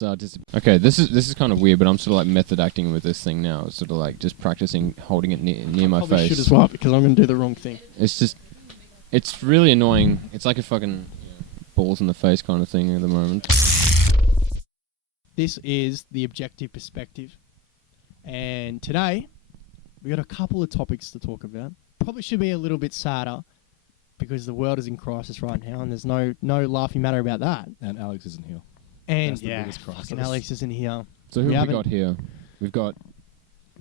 Okay, this is kind of weird, but I'm sort of like method acting with this thing now. Sort of like just practicing holding it near my Probably face. should as well because I'm going to do the wrong thing. It's really annoying. It's like a fucking balls in the face kind of thing at the moment. This is the objective perspective, and today we got a couple of topics to talk about. Probably should be a little bit sadder because the world is in crisis right now, and there's no laughing matter about that. And Alex isn't here. And That's the biggest crisis. fucking Alex isn't here. So who have we got here? We've got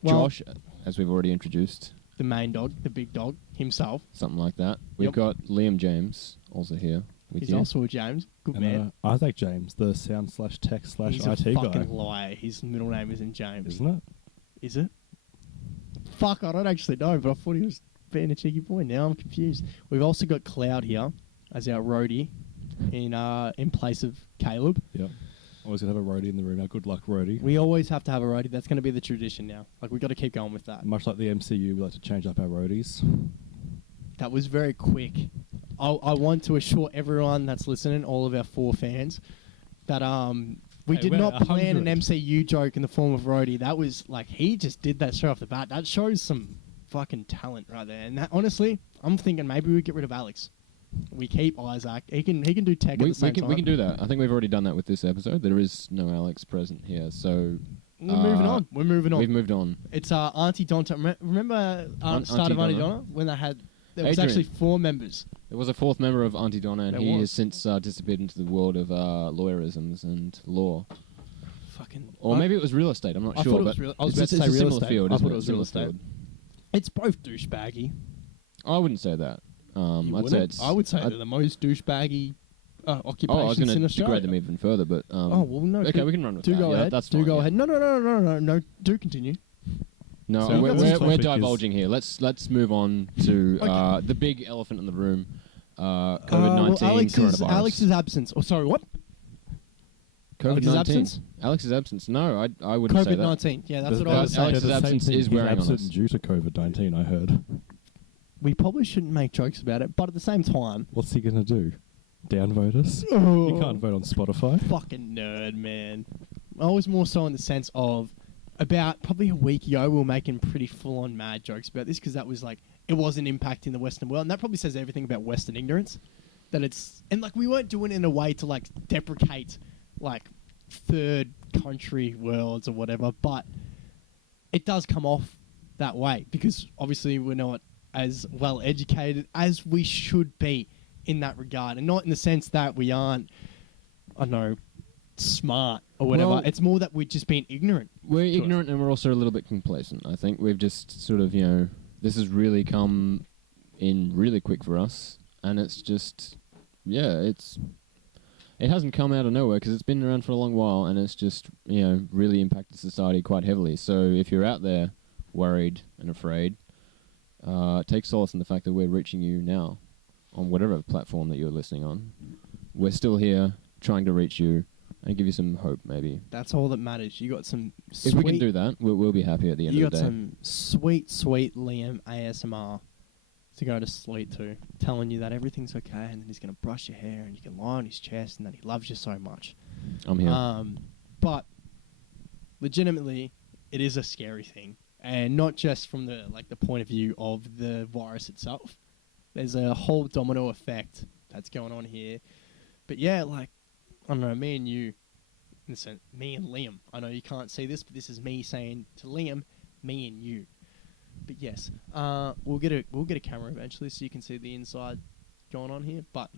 Josh, as we've already introduced. The main dog, the big dog himself. Something like that. We've got Liam James also here with He's you. also a James. Good And man. Isaac James, the sound/tech/IT He's a guy. fucking liar. His middle name isn't James. Isn't it? Is it? Fuck, I don't actually know, but I thought he was being a cheeky boy. Now I'm confused. We've also got Cloud here as our roadie in place of Caleb. Yep. Always going to have a roadie in the room. Our good luck roadie. We always have to have a roadie. That's going to be the tradition now. Like, we've got to keep going with that. Much like the MCU, we like to change up our roadies. That was very quick. I want to assure everyone that's listening, all of our 4 fans, that we did not plan an MCU joke in the form of roadie. That was like, he just did that straight off the bat. That shows some fucking talent right there. And that, honestly, I'm thinking maybe we get rid of Alex. We keep Isaac. He can do tech at the same time. We can do that. I think we've already done that with this episode. There is no Alex present here, so We're moving on. We've moved on. It's Auntie Donna. Remember start of Auntie Donna when there was actually 4 members. There was a 4th member of Auntie Donna, and he has since disappeared into the world of lawyerisms and law. Or maybe it was real estate. I'm not sure. But I was about to say real estate. Field, I thought it was real estate. It's both douchebaggy. I wouldn't say that. I would say they're the most douchebaggy occupations I was going to degrade them even further, but no. Okay, we can run with that. Go ahead. That's do fine, go ahead. No. Do continue. No, So we're divulging here. Let's move on to the big elephant in the room. COVID-19 coronavirus. Alex's absence. Oh, sorry, what? COVID-19. Alex's absence. No, I wouldn't say that. COVID-19. Yeah, that's what I was saying. Alex's absence is wearing on us. absent due to COVID-19, I heard. We probably shouldn't make jokes about it, but at the same time... What's he going to do? Downvote us? Oh, You can't vote on Spotify. Fucking nerd, man. I was more so in the sense of about probably a week ago we were making pretty full-on mad jokes about this because that was like, it wasn't impacting the Western world, and that probably says everything about Western ignorance. That it's... And like, we weren't doing it in a way to like deprecate like third country worlds or whatever, but it does come off that way because obviously we're not as well educated as we should be in that regard, and not in the sense that we aren't, I don't know, smart or whatever. Well, it's more that we're just being ignorant. We're ignorant, and we're also a little bit complacent. I think we've just sort of, this has really come in really quick for us, and it's just, it hasn't come out of nowhere because it's been around for a long while, and it's just, really impacted society quite heavily. So if you're out there worried and afraid, take solace in the fact that we're reaching you now on whatever platform that you're listening on. We're still here trying to reach you and give you some hope, maybe. That's all that matters. You got some sweet... If we can do that, we'll be happy at the end of the day. You got some sweet Liam ASMR to go to sleep to, telling you that everything's okay, and then he's going to brush your hair and you can lie on his chest and that he loves you so much. I'm here. But legitimately, it is a scary thing. And not just from the point of view of the virus itself. There's a whole domino effect that's going on here. But yeah, I don't know, me and you, in the sense, me and Liam. I know you can't see this, but this is me saying to Liam, me and you. But yes, we'll get a camera eventually so you can see the inside going on here. But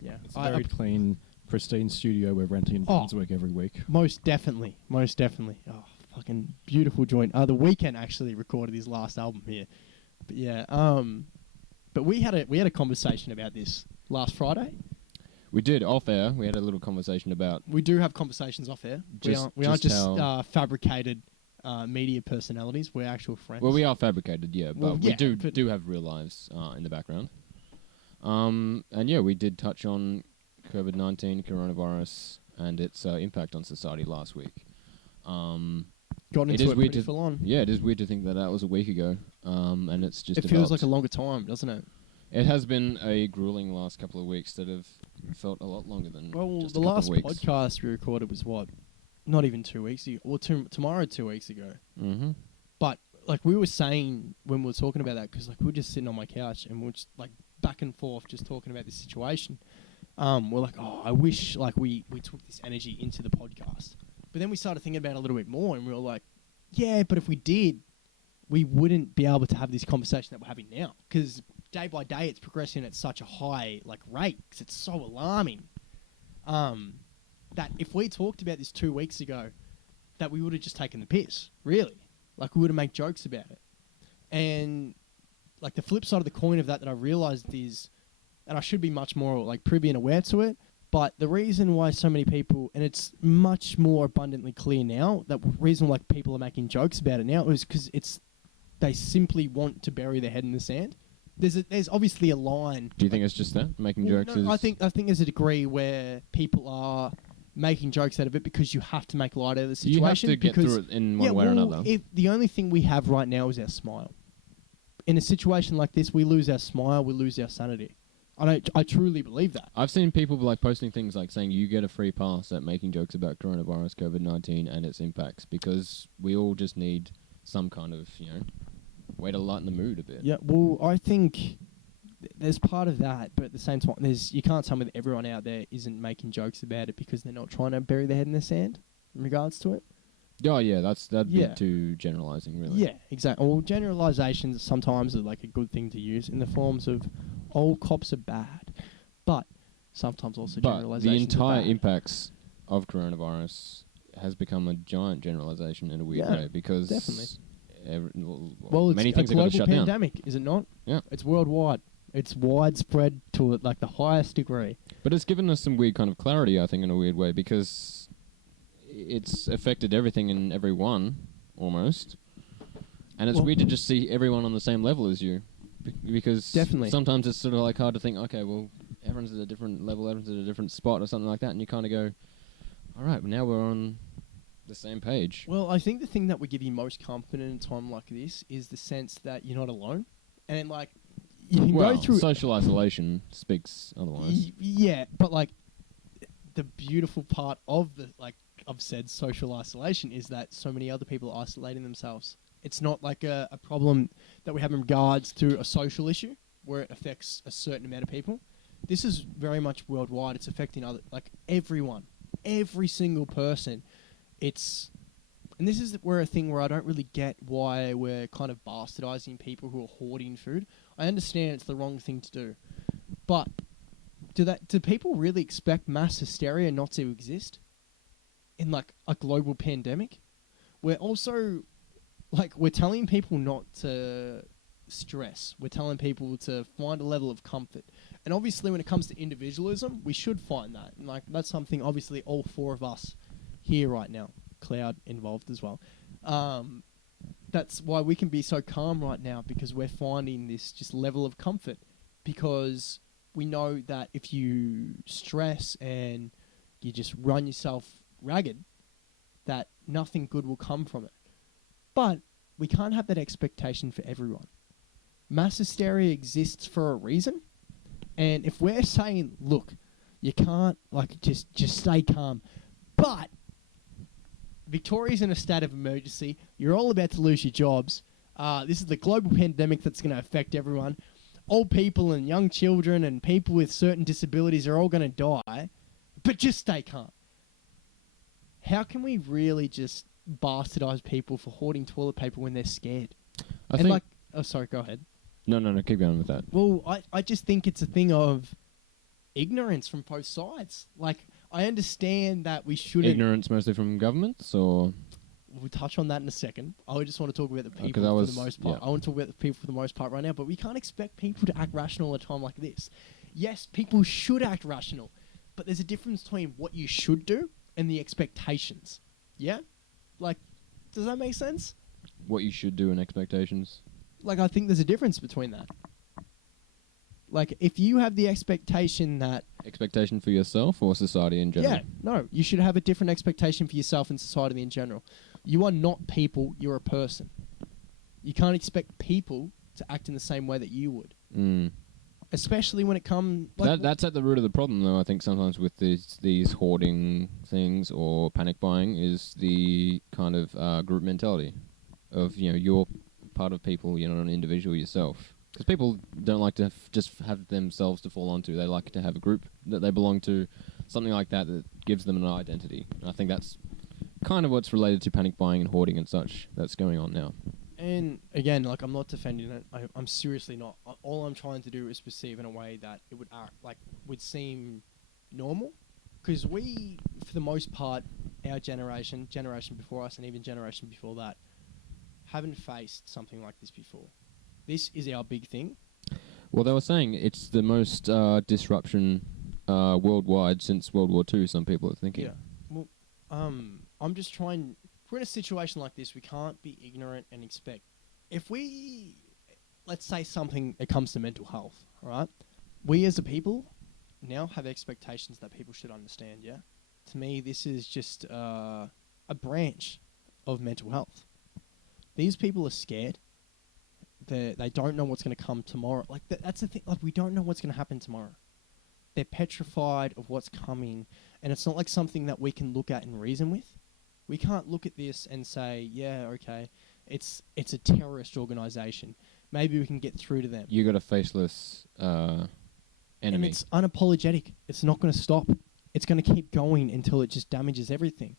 yeah, it's a very clean, pristine studio we're renting in Brunswick every week. Most definitely. Oh, fucking beautiful joint. The Weeknd actually recorded his last album here. But yeah, but we had a conversation about this last Friday. We did off air. We had a little conversation about. We do have conversations off air. We aren't just fabricated media personalities. We're actual friends. Well, we are fabricated, yeah, but we do have real lives in the background. And yeah, we did touch on COVID-19, coronavirus, and its impact on society last week. Got into it pretty full on. Yeah, it is weird to think that was a week ago, and it's just. It feels like a longer time, doesn't it? It has been a grueling last couple of weeks that have felt a lot longer than. Well, just the a couple last of weeks. podcast we recorded was what, not even 2 weeks ago. Well, tomorrow, 2 weeks ago. Mm-hmm. But like we were saying when we were talking about that, because like we were just sitting on my couch and we were just like back and forth, just talking about this situation. We're like, oh, I wish like we took this energy into the podcast. But then we started thinking about it a little bit more, and we were like, yeah, but if we did, we wouldn't be able to have this conversation that we're having now, because day by day it's progressing at such a high like rate, because it's so alarming. That if we talked about this 2 weeks ago, that we would have just taken the piss, really. Like, we would have made jokes about it. And, like, the flip side of the coin of that I realised is, and I should be much more, like, privy and aware to it, but the reason why so many people, and it's much more abundantly clear now, that the reason like people are making jokes about it now is because they simply want to bury their head in the sand. There's obviously a line. Do you think it's just that, making jokes? No, I think there's a degree where people are making jokes out of it because you have to make light out of the situation. You have to get through it in one way or another. The only thing we have right now is our smile. In a situation like this, we lose our smile, we lose our sanity. I truly believe that. I've seen people like posting things like saying you get a free pass at making jokes about coronavirus, COVID-19, and its impacts, because we all just need some kind of, way to lighten the mood a bit. Yeah, well, I think there's part of that, but at the same time, you can't tell me that everyone out there isn't making jokes about it because they're not trying to bury their head in the sand in regards to it. Oh, yeah, that'd be too generalising, really. Yeah, exactly. Well, generalisations sometimes are like a good thing to use in the forms of, all cops are bad, but sometimes also generalisations the entire are bad. impacts of coronavirus has become a giant generalisation in a weird way, because definitely. Many it's things a are going global to shut down. pandemic, is it not? Yeah. It's worldwide. It's widespread to like the highest degree. But it's given us some weird kind of clarity, I think, in a weird way, because it's affected everything and everyone, almost. And it's weird to just see everyone on the same level as you. Because definitely. Sometimes it's sort of like hard to think, okay, well, everyone's at a different level, everyone's at a different spot or something like that, and you kind of go, all right, well, now we're on the same page. Well, I think the thing that would give you most comfort in a time like this is the sense that you're not alone. And like, you can go through... social isolation speaks otherwise. Yeah, but like, the beautiful part of I've said social isolation is that so many other people are isolating themselves. It's not like a problem that we have in regards to a social issue where it affects a certain amount of people. This is very much worldwide. It's affecting everyone, every single person. And this is where a thing where I don't really get why we're kind of bastardizing people who are hoarding food. I understand it's the wrong thing to do, but do people really expect mass hysteria not to exist in like a global pandemic? We're also we're telling people not to stress. We're telling people to find a level of comfort. And obviously when it comes to individualism, we should find that. And that's something obviously all four of us here right now, Cloud involved as well. That's why we can be so calm right now, because we're finding this just level of comfort, because we know that if you stress and you just run yourself ragged, that nothing good will come from it. But we can't have that expectation for everyone. Mass hysteria exists for a reason. And if we're saying, look, you can't just stay calm, but Victoria's in a state of emergency, you're all about to lose your jobs, this is the global pandemic that's going to affect everyone, old people and young children and people with certain disabilities are all going to die, but just stay calm. How can we really just bastardize people for hoarding toilet paper when they're scared? Sorry, go ahead. No, keep going with that. Well, I just think it's a thing of ignorance from both sides. I understand that we shouldn't... Ignorance mostly from governments, or...? We'll touch on that in a second. I just want to talk about the people for the most part. Yeah. I want to talk about the people for the most part right now, but we can't expect people to act rational at a time like this. Yes, people should act rational, but there's a difference between what you should do and the expectations. Yeah? Does that make sense? What you should do and expectations? I think there's a difference between that. If you have the expectation that... Expectation for yourself or society in general? Yeah, no. You should have a different expectation for yourself and society in general. You are not people, you're a person. You can't expect people to act in the same way that you would. especially when it comes. That's at the root of the problem, though. I think sometimes with these hoarding things or panic buying is the kind of group mentality of you're part of people, you're not an individual yourself. Because people don't like to just have themselves to fall onto. They like to have a group that they belong to, something like that gives them an identity. And I think that's kind of what's related to panic buying and hoarding and such that's going on now. And again, like, I'm not defending it. I'm seriously not. All I'm trying to do is perceive in a way that it would seem normal. Because we, for the most part, our generation before us, and even generation before that, haven't faced something like this before. This is our big thing. Well, they were saying it's the most disruption worldwide since World War II, some people are thinking. Yeah. Well, I'm just trying... If we're in a situation like this, we can't be ignorant and expect... If we... Let's say something that comes to mental health, right? We as a people now have expectations that people should understand, yeah? To me, this is just a branch of mental health. These people are scared. They don't know what's going to come tomorrow. Like, that's the thing. Like, we don't know what's going to happen tomorrow. They're petrified of what's coming, and it's not like something that we can look at and reason with. We can't look at this and say, yeah, okay, it's a terrorist organization. Maybe we can get through to them. You got a faceless enemy. And it's unapologetic. It's not going to stop. It's going to keep going until it just damages everything.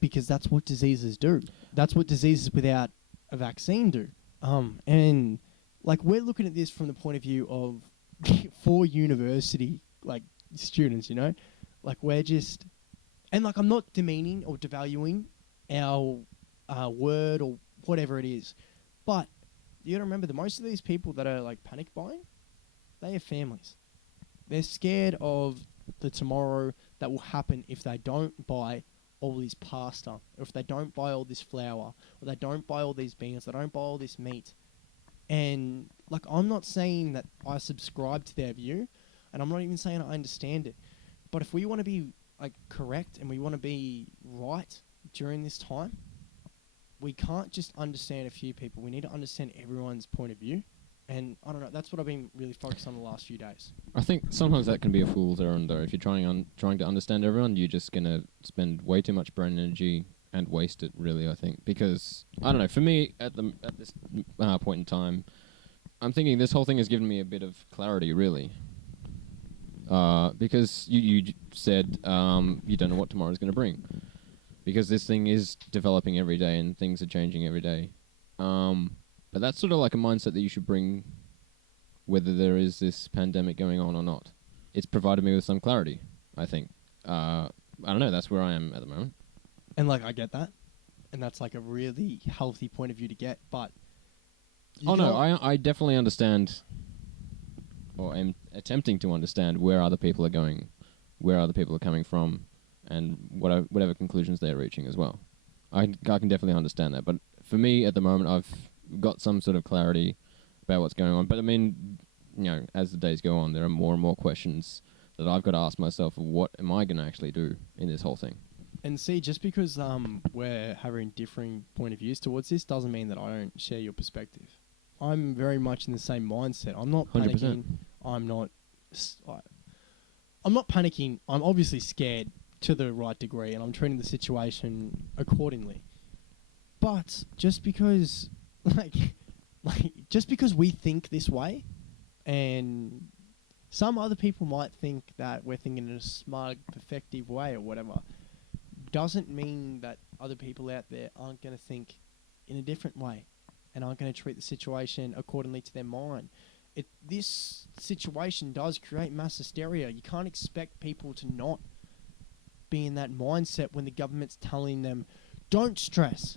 Because that's what diseases do. That's what diseases without a vaccine do. And like, we're looking at this from the point of view of 4 university like students, like, we're just, and like, I'm not demeaning or devaluing our word or whatever it is, but you gotta remember that most of these people that are like panic buying, they have families. They're scared of the tomorrow that will happen if they don't buy all this pasta, or if they don't buy all this flour, or they don't buy all these beans, they don't buy all this meat. And like, I'm not saying that I subscribe to their view, and I'm not even saying I understand it. But if we want to be like correct and we want to be right during this time, we can't just understand a few people. We need to understand everyone's point of view. And I don't know, that's what I've been really focused on the last few days. I think sometimes that can be a fool's errand, though. If you're trying to understand everyone, you're just going to spend way too much brain energy and waste it, really, I think. Because, I don't know, for me, at this point in time, I'm thinking this whole thing has given me a bit of clarity, really. Because you said you don't know what tomorrow's going to bring. Because this thing is developing every day and things are changing every day. But that's sort of like a mindset that you should bring whether there is this pandemic going on or not. It's provided me with some clarity, I think. I don't know, that's where I am at the moment. And like, I get that. And that's like a really healthy point of view to get, but... I definitely understand, or am attempting to understand where other people are going, where other people are coming from, and whatever conclusions they're reaching as well. I can definitely understand that, but for me at the moment, I've got some sort of clarity about what's going on. But I mean, as the days go on, there are more and more questions that I've got to ask myself of what am I going to actually do in this whole thing. And see, just because we're having differing point of views towards this doesn't mean that I don't share your perspective. I'm very much in the same mindset. I'm not panicking. 100%. I'm not panicking. I'm obviously scared to the right degree, and I'm treating the situation accordingly. But just because, just because we think this way, and some other people might think that we're thinking in a smug, effective way or whatever, doesn't mean that other people out there aren't going to think in a different way and aren't going to treat the situation accordingly to their mind. This situation does create mass hysteria. You can't expect people to not be in that mindset when the government's telling them, don't stress.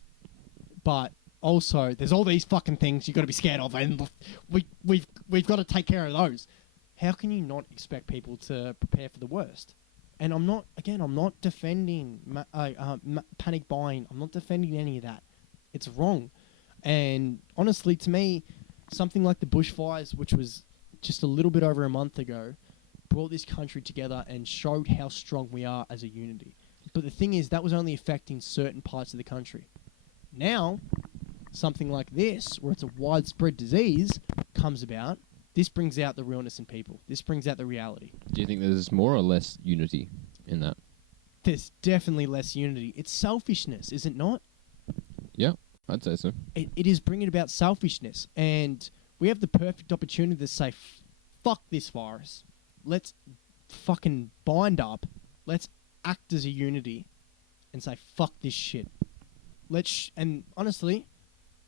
But also, there's all these fucking things you've got to be scared of, and we've got to take care of those. How can you not expect people to prepare for the worst? And I'm not defending panic buying. I'm not defending any of that. It's wrong. And honestly, to me, something like the bushfires, which was just a little bit over a month ago, brought this country together and showed how strong we are as a unity. But the thing is, that was only affecting certain parts of the country. Now, something like this, where it's a widespread disease, comes about, This brings out the realness in people. This brings out the reality. Do you think there's more or less unity in that? There's definitely less unity. It's selfishness, is it not? Yeah, I'd say so. It is bringing about selfishness. And we have the perfect opportunity to say, fuck this virus. Let's fucking bind up. Let's act as a unity and say, fuck this shit. And honestly,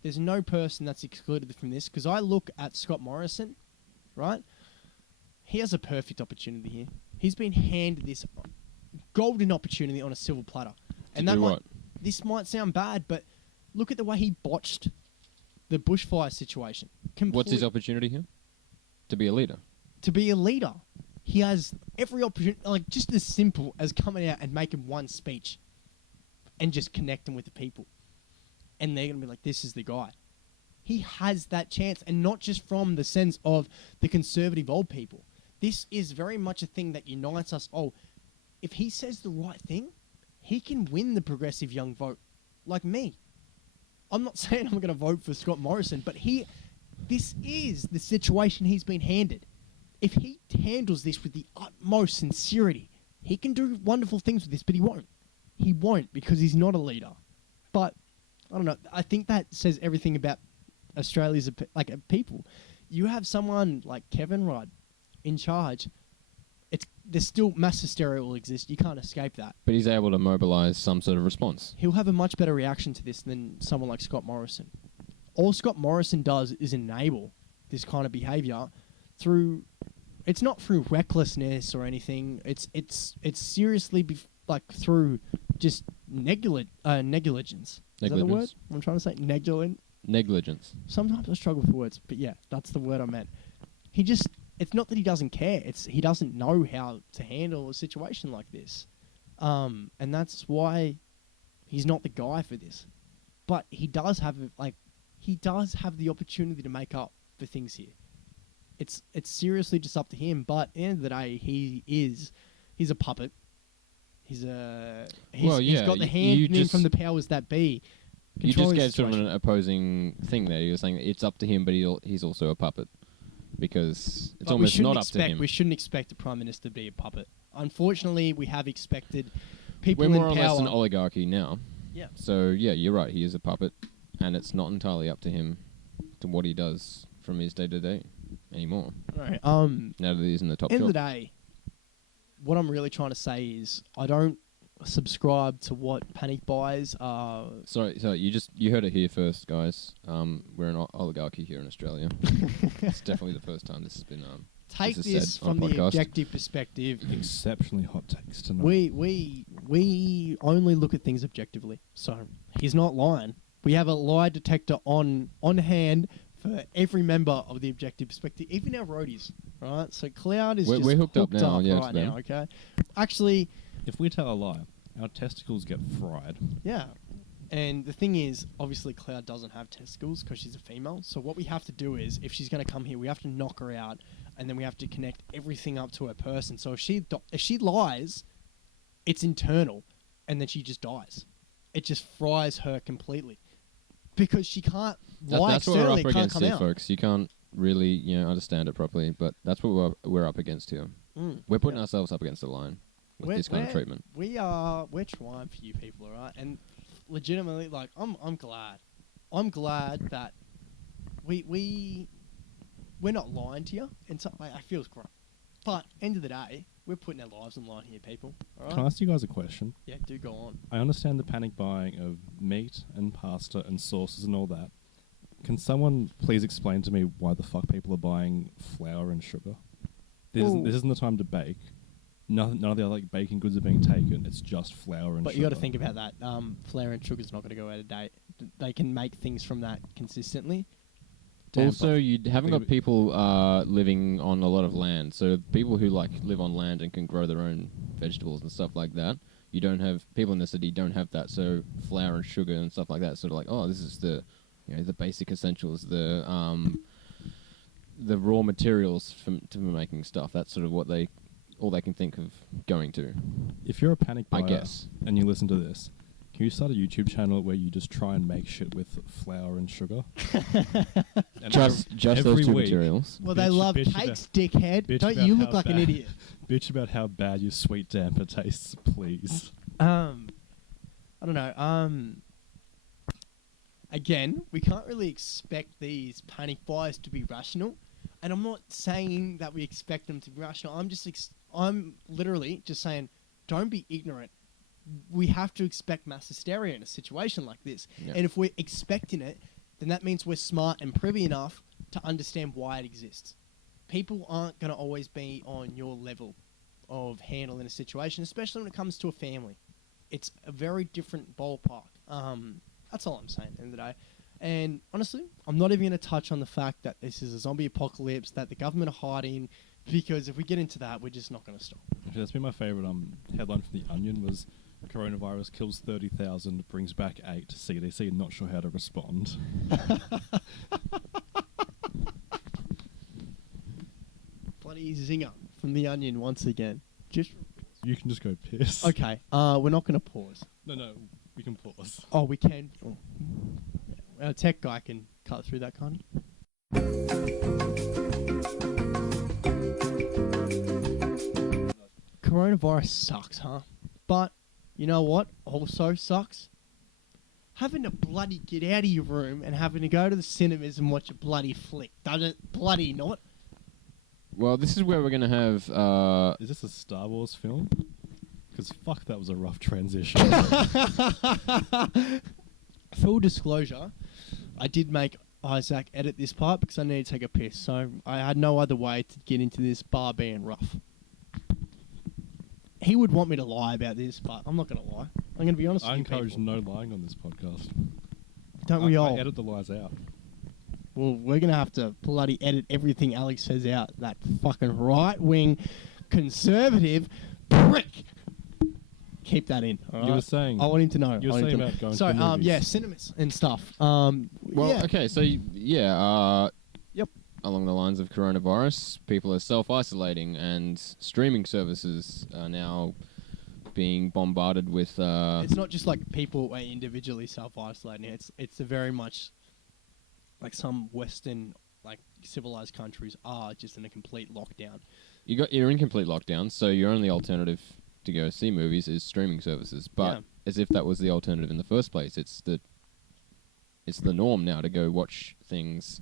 there's no person that's excluded from this, because I look at Scott Morrison, right? He has a perfect opportunity here. He's been handed this golden opportunity on a silver platter. And this might sound bad, but look at the way he botched the bushfire situation. What's his opportunity here? To be a leader. To be a leader. He has every opportunity, like just as simple as coming out and making one speech and just connecting with the people. And they're going to be like, this is the guy. He has that chance, and not just from the sense of the conservative old people. This is very much a thing that unites us all. If he says the right thing, he can win the progressive young vote, like me. I'm not saying I'm going to vote for Scott Morrison, but this is the situation he's been handed. If he handles this with the utmost sincerity, he can do wonderful things with this, but he won't. He won't, because he's not a leader. But I don't know. I think that says everything about Australia's people. You have someone like Kevin Rudd in charge. There's still mass hysteria will exist. You can't escape that. But he's able to mobilise some sort of response. He'll have a much better reaction to this than someone like Scott Morrison. All Scott Morrison does is enable this kind of behaviour through. It's not through recklessness or anything. It's seriously through just negligence. Is that the word I'm trying to say? Negligence. Sometimes I struggle with words, but yeah, that's the word I meant. It's not that he doesn't care. He doesn't know how to handle a situation like this. And that's why he's not the guy for this. But he does have the opportunity to make up for things here. It's seriously just up to him. But at the end of the day, he's a puppet. He's got the hand in from the powers that be. You just gave sort of an opposing thing there. You were saying that it's up to him, but he's also a puppet. Because it's almost not up to him. We shouldn't expect the Prime Minister to be a puppet. Unfortunately, we have expected people in power. We're more or less an oligarchy now. Yeah. So, yeah, you're right. He is a puppet. And it's not entirely up to him to what he does from his day-to-day anymore. Right. Now that he's in the top job. End of the day, what I'm really trying to say is I don't subscribe to what panic buys are. Sorry, you heard it here first, guys. We're an oligarchy here in Australia. It's definitely the first time this has been. Take this from the objective perspective. Exceptionally hot takes tonight. We only look at things objectively. So he's not lying. We have a lie detector on hand for every member of the objective perspective, even our roadies. Right. So Cloud is we're hooked up now. Yeah, right now. Okay. Actually. If we tell a lie, our testicles get fried. Yeah. And the thing is, obviously Cloud doesn't have testicles because she's a female. So what we have to do is, if she's going to come here, we have to knock her out, and then we have to connect everything up to her person. So if she lies, it's internal, and then she just dies. It just fries her completely. Because she can't lie that's what we're up externally, against can't come here, out. folks. You can't really understand it properly, but that's what we're up against here. We're putting ourselves up against the line. With this kind of treatment, we're trying for you people, all right? And legitimately, I'm glad that we're not lying to you, and so I feel great. But end of the day, we're putting our lives on the line here, people. All right? Can I ask you guys a question? Yeah, do go on. I understand the panic buying of meat and pasta and sauces and all that. Can someone please explain to me why the fuck people are buying flour and sugar? This isn't the time to bake. None of the other baking goods are being taken. It's just flour and sugar. But you got to think about that. Flour and sugar is not going to go out of date. They can make things from that consistently. Also, you haven't got people living on a lot of land. So people who live on land and can grow their own vegetables and stuff like that. You don't have people in the city don't have that. So flour and sugar and stuff like that. Sort of like, oh, this is the basic essentials, the raw materials for making stuff. That's sort of what all they can think of going to. If you're a panic buyer, I guess, and you listen to this, Can you start a YouTube channel where you just try and make shit with flour and sugar? And Just every those two week, materials. Well, they love bitch cakes, dickhead. bitch Don't about you look how like an bad- idiot? Bitch about how bad your sweet damper tastes, please. I don't know. Again, we can't really expect these panic buys to be rational, and I'm not saying that we expect them to be rational. I'm literally just saying, don't be ignorant. We have to expect mass hysteria in a situation like this, Yeah. and if we're expecting it, then that means we're smart and privy enough to understand why it exists. People aren't going to always be on your level of handling a situation, especially when it comes to a family. It's a very different ballpark. That's all I'm saying at the end of the day. And honestly, I'm not even going to touch on the fact that this is a zombie apocalypse, that the government are hiding, because if we get into that, we're just not going to stop. Actually, that's been my favourite headline from The Onion was coronavirus kills 30,000, brings back 8, CDC not sure how to respond. Bloody zinger from The Onion once again. Just You can just go piss. okay. We're not going to pause. No, we can pause. Oh, we can. Oh. Our tech guy can cut through that kind. Coronavirus sucks, huh? But you know what also sucks? Having to bloody get out of your room and having to go to the cinemas and watch a bloody flick. Does it bloody not? Well, this is where we're going to have... Is this a Star Wars film? Because fuck, that was a rough transition. Full disclosure, I did make Isaac edit this part because I needed to take a piss, so I had no other way to get into this bar being rough. He would want me to lie about this, but I'm not going to lie. I'm going to be honest I with you encourage people. no lying on this podcast. Don't we all? I edit the lies out. Well, we're going to have to bloody edit everything Alex says out. That fucking right-wing conservative prick. Keep that in. All right? You were saying... I want him to know. You were I want him saying to about going So, to the movies. yeah, cinemas and stuff. Well, yeah. okay, so Yep. along the lines of coronavirus, people are self-isolating, and streaming services are now being bombarded with... It's not just like people are individually self-isolating. It's a very much like some Western, like civilized countries are just in a complete lockdown. You're in complete lockdown, so your only alternative to go see movies is streaming services. But Yeah. as if that was the alternative in the first place, it's the norm now to go watch things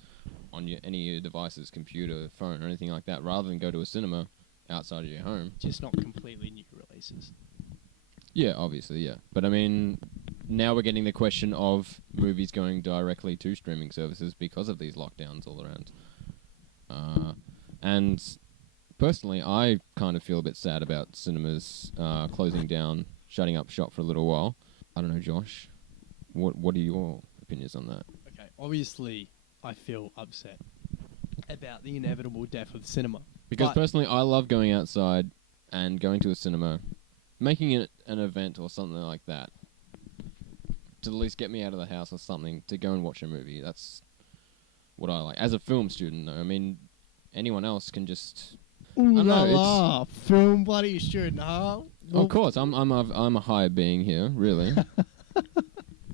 on any of your devices, computer, phone, or anything like that, rather than go to a cinema outside of your home. Just not completely new releases. Yeah, obviously, yeah. But I mean, now we're getting the question of movies going directly to streaming services because of these lockdowns all around. And personally, I kind of feel a bit sad about cinemas closing down, shutting up shop for a little while. I don't know, Josh. What are your opinions on that? Okay, obviously, I feel upset about the inevitable death of cinema. Because But- personally, I love going outside and going to a cinema, making it an event or something like that, to at least get me out of the house or something, to go and watch a movie. That's what I like. As a film student, though, I mean, anyone else can just... Ooh I la know, la, film bloody student, huh? Of course, I'm a higher being here, really.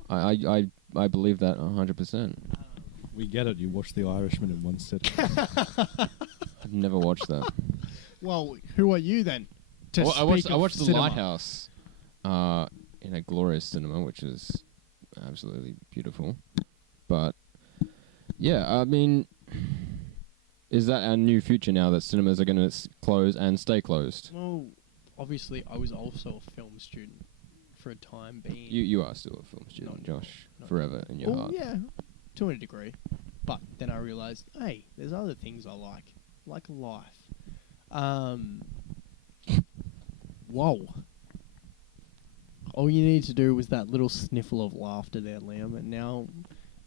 I believe that 100%. We get it. You watched The Irishman in one sitting. I've never watched that. Well, who are you then? To Well, I watched speak of The cinema? Lighthouse in a glorious cinema, which is absolutely beautiful. But yeah, I mean, is that our new future now that cinemas are going to close and stay closed? Well, obviously, I was also a film student for a time being. You are still a film student, Not- Josh, not- forever in your heart. Yeah, to a degree. But then I realised, hey, there's other things I like life. Whoa. All you need to do was that little sniffle of laughter there, Liam, and now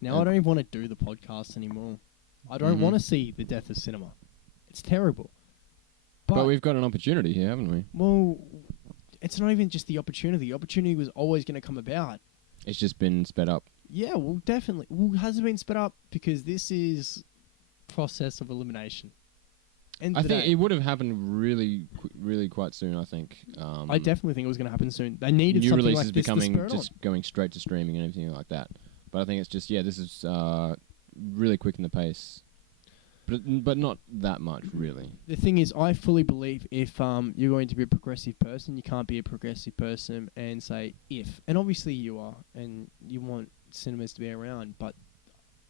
I don't even want to do the podcast anymore. I don't Mhm. want to see the death of cinema. It's terrible. But we've got an opportunity here, haven't we? Well, it's not even just the opportunity. The opportunity was always going to come about. It's just been sped up. Yeah, well, definitely. Well, has it been sped up? Because this is process of elimination. end I of the think day, it would have happened really quite soon. I think. I definitely think it was going to happen soon. They needed new something releases like this to becoming spur it just on. going straight to streaming and everything like that. But I think it's just this is really quick in the pace, but not that much really. The thing is, I fully believe if you're going to be a progressive person, you can't be a progressive person and say if. And obviously you are, and you want cinemas to be around, but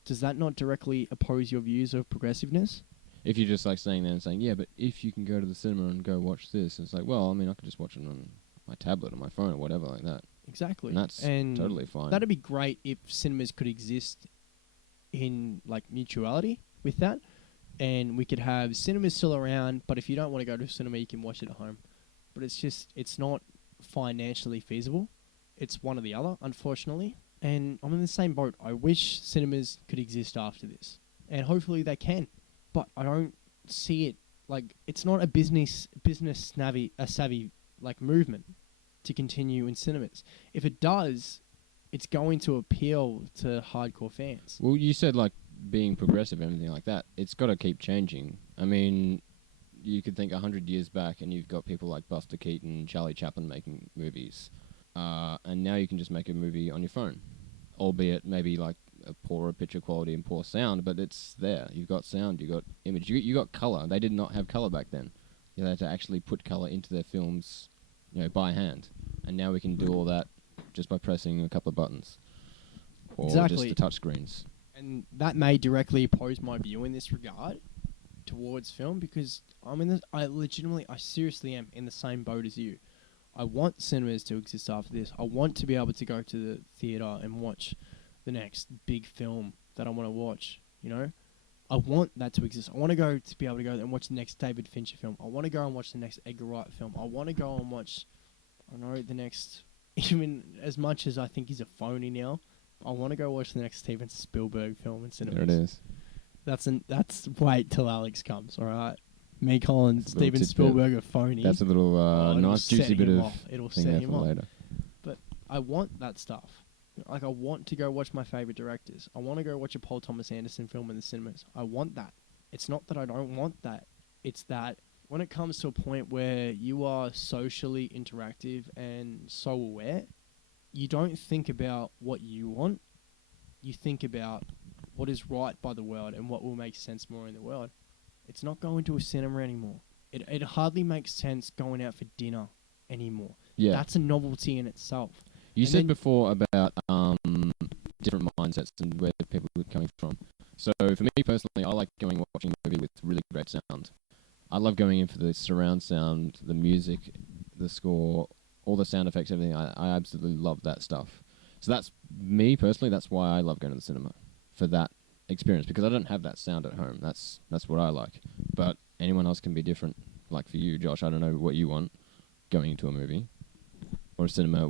does that not directly oppose your views of progressiveness? If you're just like staying there and saying, yeah, but if you can go to the cinema and go watch this, it's like, well, I mean, I could just watch it on my tablet or my phone or whatever like that. Exactly. And that's totally fine. That'd be great if cinemas could exist in like mutuality with that, and we could have cinemas still around, but if you don't want to go to a cinema, you can watch it at home. But it's not financially feasible. It's one or the other, unfortunately. And I'm in the same boat. I wish cinemas could exist after this, and hopefully they can. But I don't see it like it's not a business savvy like movement to continue in cinemas. If it does, it's going to appeal to hardcore fans. Well, you said like being progressive and everything like that. It's got to keep changing. I mean, you could think 100 years back and you've got people like Buster Keaton and Charlie Chaplin making movies. And now you can just make a movie on your phone, albeit maybe like a poorer picture quality and poor sound, but it's there. You've got sound, you've got image, you got color. They did not have color back then. You had to actually put color into their films, by hand. And now we can do all that just by pressing a couple of buttons. Or Exactly. just the touch screens. And that may directly oppose my view in this regard towards film, because I seriously am in the same boat as you. I want cinemas to exist after this. I want to be able to go to the theatre and watch the next big film that I want to watch, I want that to exist. I want to be able to go and watch the next David Fincher film. I want to go and watch the next Edgar Wright film. I want to go and watch, the next, even as much as I think he's a phony now, I want to go watch the next Steven Spielberg film in cinemas. There it is. That's wait till Alex comes, all right? Me calling Steven tidbit. Spielberg a phony. That's a little nice juicy bit of It'll thing set there him for off. later. But I want that stuff. Like, I want to go watch my favourite directors. I want to go watch a Paul Thomas Anderson film in the cinemas. I want that. It's not that I don't want that. It's that when it comes to a point where you are socially interactive and so aware, you don't think about what you want. You think about what is right by the world and what will make sense more in the world. It's not going to a cinema anymore. It hardly makes sense going out for dinner anymore. Yeah. That's a novelty in itself. You And said then- before about different mindsets and where people are coming from. So for me personally, I like going and watching a movie with really great sound. I love going in for the surround sound, the music, the score, all the sound effects, everything. I absolutely love that stuff. So that's me personally. That's why I love going to the cinema, for that experience, because I don't have that sound at home. That's what I like. But anyone else can be different. Like for you, Josh, I don't know what you want going into a movie. Or a cinema,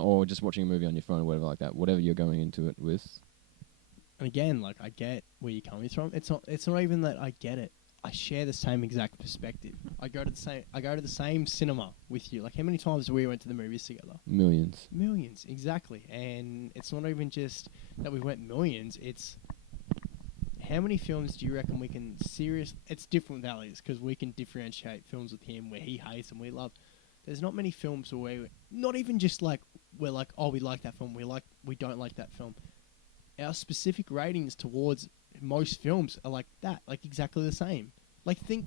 or just watching a movie on your phone or whatever like that. Whatever you're going into it with. And again, like, I get where you're coming from. It's not even that I get it. I share the same exact perspective. I go to the same cinema with you. Like, how many times we went to the movies together? Millions. Millions, exactly. And it's not even just that we went millions. It's how many films do you reckon we can It's different with Alex, because we can differentiate films with him where he hates and we love. There's not many films where not even just like we're like, oh, we like that film, we don't like that film. Our specific ratings towards most films are like that, like exactly the same. Like, think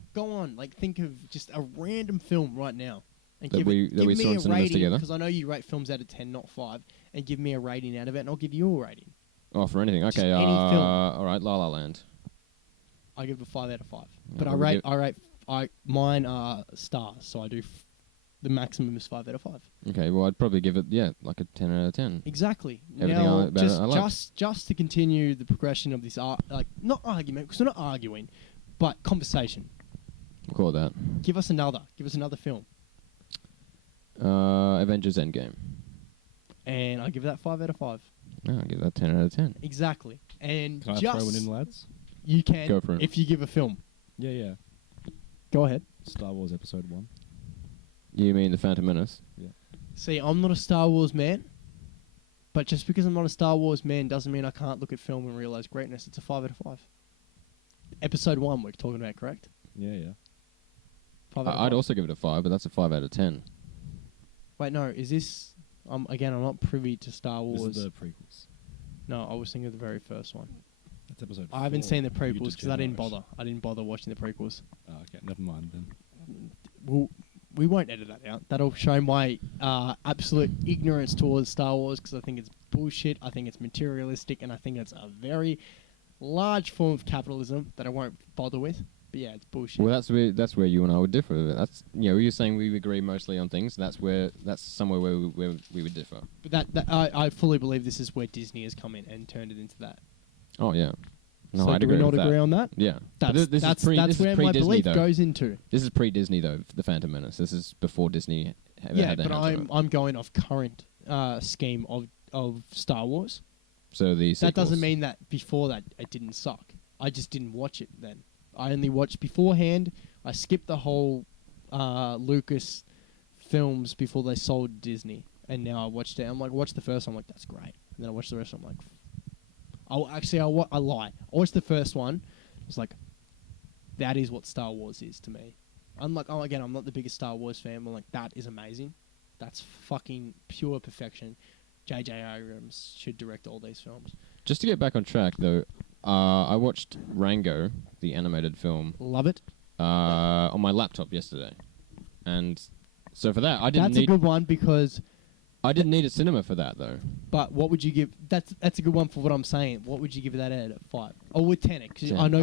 of just a random film right now and That give we me saw in a cinemas rating, together? because I know you rate films out of 10, not 5, and give me a rating out of it, and I'll give you a rating. Oh, for anything. Just Okay. any film. All right. La La Land. I give it a 5 out of 5. Yeah, But mine are stars, so I do. The maximum is 5 out of 5. Okay, well, I'd probably give it, like a 10 out of 10. Exactly. Everything Now, about it I loved. just to continue the progression of this not argument, because we're not arguing, but conversation. We'll call it that. Give us another film, Avengers Endgame. and I give that 5 out of 5. I'll give that 10 out of 10. Exactly. And Can I just throw one in, lads? you can Go for it. if you give a film. Yeah. Go ahead. Star Wars Episode 1. You mean The Phantom Menace? Yeah. See, I'm not a Star Wars man, but just because I'm not a Star Wars man doesn't mean I can't look at film and realize greatness. It's a 5 out of 5. Episode 1 we're talking about, correct? Yeah, yeah. 5 out of I'd 5. also give it a 5, but that's a 5 out of 10. Wait, no, is this... again, I'm not privy to Star Wars. This is the prequels. No, I was thinking of the very first one. That's episode I haven't 4. seen the You prequels because I didn't degenerate. bother. I didn't bother watching the prequels. Oh, okay, never mind then. We won't edit that out. That'll show my absolute ignorance towards Star Wars because I think it's bullshit. I think it's materialistic, and I think it's a very large form of capitalism that I won't bother with. But yeah, it's bullshit. Well, that's where you and I would differ. That's you're saying we agree mostly on things. That's somewhere where we would differ. But I fully believe this is where Disney has come in and turned it into that. Oh yeah. No, so I'd do agree we not with agree that. on that? Yeah. That's this is where my pre-Disney, belief though. goes into. This is pre-Disney though. The Phantom Menace. This is before Disney. Ever Yeah, had their but hands on it. I'm going off current scheme of Star Wars. So the That sequels. doesn't mean that before that it didn't suck. I just didn't watch it then. I only watched beforehand. I skipped the whole Lucas films before they sold Disney, and now I watched it. I'm like, watch the first one. I'm like, that's great. And then I watched the rest. I'm like, I lie. I watched the first one. I was like, that is what Star Wars is to me. I'm like, again, I'm not the biggest Star Wars fan. But I'm like, that is amazing. That's fucking pure perfection. J.J. Abrams should direct all these films. Just to get back on track though, I watched Rango, the animated film, Love it. on my laptop yesterday, and so for that I didn't That's a need good one because. I didn't need a cinema for that though. But what would you give? That's a good one for what I'm saying. What would you give that out of 5? Or with 10? Because 10. I know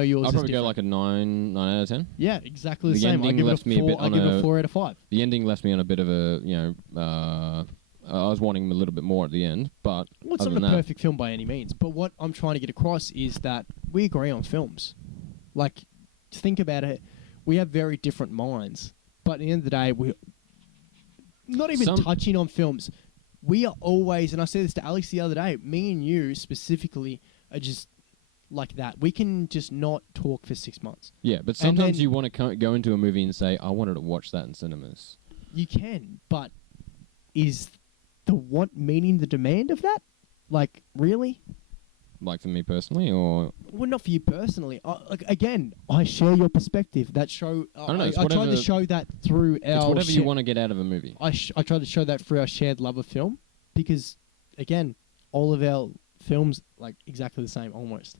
yours. I'd is probably go different. like a 9 out of 10. Yeah, exactly the The same. I ending give left it a me a 4. bit I on give it a- a 4 out of 5. The ending left me on a bit of a I was wanting a little bit more at the end, but Well, it's other not than a that, perfect film by any means. But what I'm trying to get across is that we agree on films. Like, think about it. We have very different minds. But at the end of the day, we're not even touching on films. We are always, and I said this to Alex the other day, me and you specifically are just like that. We can just not talk for 6 months. yeah. But sometimes you want to go into a movie and say, I wanted to watch that in cinemas. You can, but is the want meeting the demand of that? Like, really? Like for me personally, or Well, not for you personally. Again, I share your perspective. That show, I don't know, it's I tried to whatever- show that through our. it's whatever you want to get out of a movie. I tried to show that through our shared love of film, because, again, all of our films like exactly the same almost.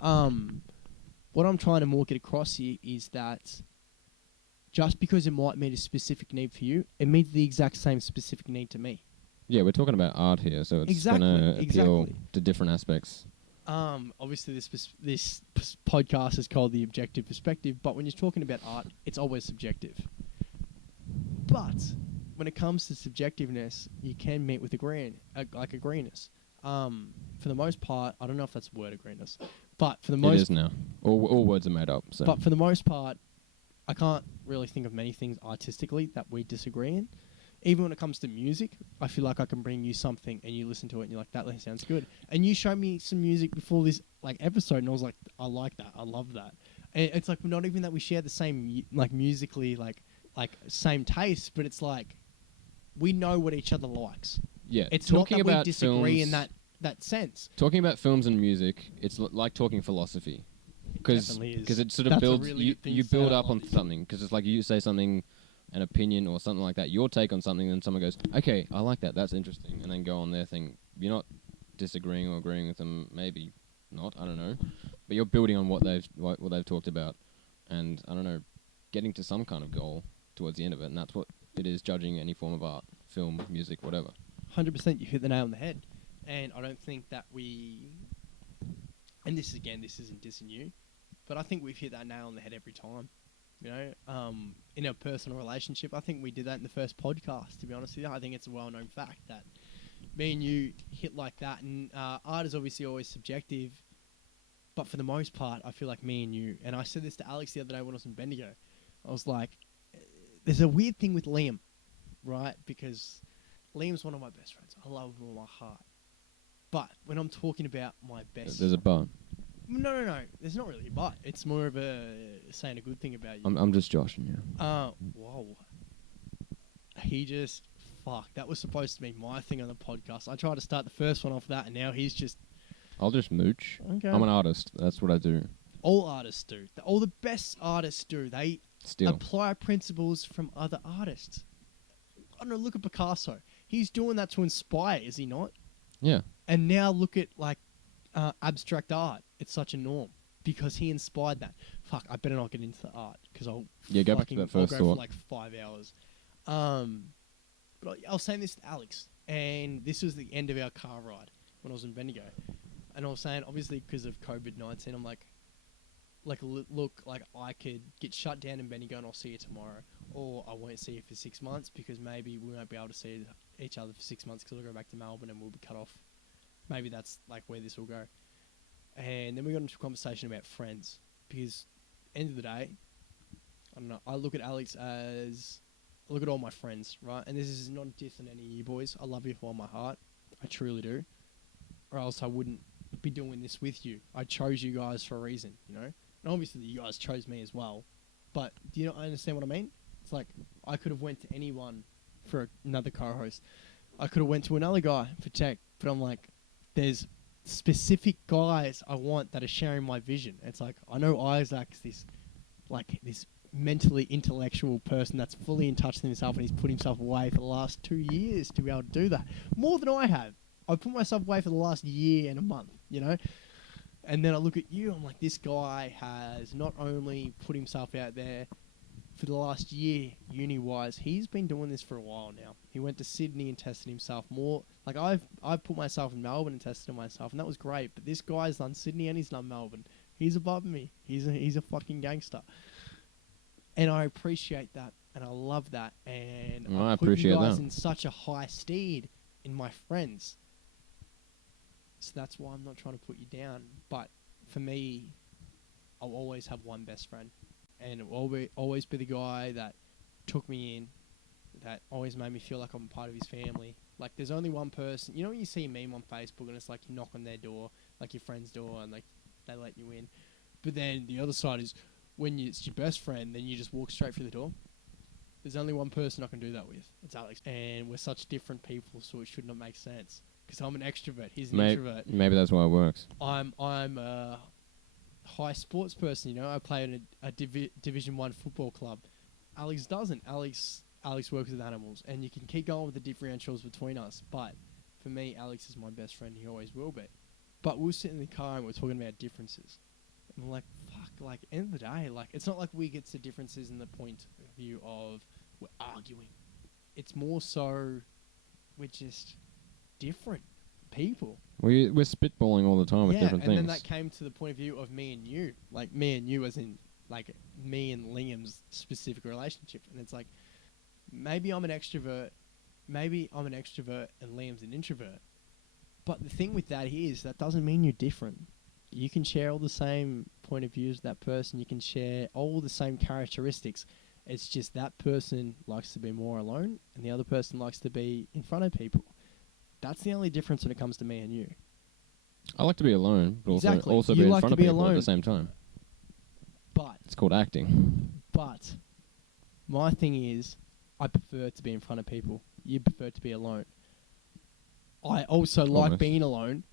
What I'm trying to more get across here is that just because it might meet a specific need for you, it meets the exact same specific need to me. Yeah, we're talking about art here, so it's going to appeal to different aspects. Obviously, this podcast is called The Objective Perspective, but when you're talking about art, it's always subjective. But when it comes to subjectiveness, you can meet with agreeableness. For the most part, I don't know if that's word agreeableness, but for the most It is now. All words are made up. So. But for the most part, I can't really think of many things artistically that we disagree in. Even when it comes to music, I feel like I can bring you something and you listen to it and you're like, that sounds good. And you showed me some music before this episode and I was like, I like that. I love that. And it's like not even that we share the same musically same taste, but it's like we know what each other likes. Yeah, It's talking not that we about disagree films, in that sense. Talking about films and music, it's like talking philosophy. Definitely is. Because it sort of That's a builds, really good thing you to say build out up on loud. something. Because it's like you say something, an opinion or something like that, your take on something, and someone goes, okay, I like that, that's interesting, and then go on their thing. You're not disagreeing or agreeing with them, maybe not, I don't know, but you're building on what they've talked about, and I don't know, getting to some kind of goal towards the end of it, and that's what it is, judging any form of art, film, music, whatever. 100%, you hit the nail on the head. And I don't think that and this isn't dissing you, but I think we've hit that nail on the head every time. You know, in our personal relationship, I think we did that in the first podcast, to be honest with you. I think it's a well-known fact that me and you hit like that. And art is obviously always subjective, but for the most part, I feel like me and you, and I said this to Alex the other day when I was in Bendigo, I was like, there's a weird thing with Liam, right? Because Liam's one of my best friends. I love him with my heart. But when I'm talking about my best... There's a bar. No. There's not really a but. It's more of a saying a good thing about you. I'm just joshing you. Whoa. He just... Fuck. That was supposed to be my thing on the podcast. I tried to start the first one off that, and now he's just... I'll just mooch. Okay. I'm an artist. That's what I do. All artists do. All the best artists do. They Still. apply principles from other artists. I don't know, look at Picasso. He's doing that to inspire, is he not? Yeah. And now look at, like, abstract art. It's such a norm because he inspired that. Fuck, I better not get into the art because I'll Go back to that I'll first go thought. for like 5 hours. But I was saying this to Alex, and this was the end of our car ride when I was in Bendigo. And I was saying, obviously, because of COVID-19, I'm like, look, like, I could get shut down in Bendigo and I'll see you tomorrow. Or I won't see you for 6 months because maybe we won't be able to see each other for 6 months because I'll go back to Melbourne and we'll be cut off. Maybe that's, like, where this will go. And then we got into a conversation about friends. Because, end of the day, I don't know, I look at Alex as... I look at all my friends, right? And this is not a diss on any of you boys. I love you with all my heart. I truly do. Or else I wouldn't be doing this with you. I chose you guys for a reason, you know? And obviously you guys chose me as well. But do you understand what I mean? It's like I could have went to anyone for another co-host. I could have went to another guy for tech. But I'm like, there's specific guys I want that are sharing my vision. It's like, I know Isaac's this mentally intellectual person that's fully in touch with himself, and he's put himself away for the last 2 years to be able to do that. More than I have. I've put myself away for the last year and a month, you know? And then I look at you, I'm like, this guy has not only put himself out there for the last year, uni-wise, he's been doing this for a while now. He went to Sydney and tested himself more. Like, I've put myself in Melbourne and tested myself, and that was great. But this guy's done Sydney and he's done Melbourne. He's above me. He's a fucking gangster. And I appreciate that, and I love that, and I put you guys in such a high steed in my friends. So that's why I'm not trying to put you down. But for me, I'll always have one best friend, and it will always be the guy that took me in, that always made me feel like I'm part of his family. Like, there's only one person. You know when you see a meme on Facebook and it's like you knock on their door, like your friend's door, and like they let you in. But then the other side is, when it's your best friend, then you just walk straight through the door. There's only one person I can do that with. It's Alex. And we're such different people, so it should not make sense. Because I'm an extrovert. He's an introvert. Maybe that's why it works. I'm a high sports person, you know. I play in a Division 1 football club. Alex doesn't. Alex works with animals. And you can keep going with the differentials between us. But for me, Alex is my best friend. He always will be. But we'll sit in the car and we're talking about differences. And we're like, fuck, like, end of the day, like, it's not like we get to differences in the point of view of we're arguing. It's more so we're just different people. We're spitballing all the time with different things. And then that came to the point of view of me and you. Like, me and you as in, like, me and Liam's specific relationship. And it's like, maybe I'm an extrovert and Liam's an introvert. But the thing with that is, that doesn't mean you're different. You can share all the same point of view as that person. You can share all the same characteristics. It's just that person likes to be more alone and the other person likes to be in front of people. That's the only difference when it comes to me and you. I like to be alone, but exactly. also be in front of people at the same time. But it's called acting. But my thing is, I prefer to be in front of people. You prefer to be alone. I also like being alone.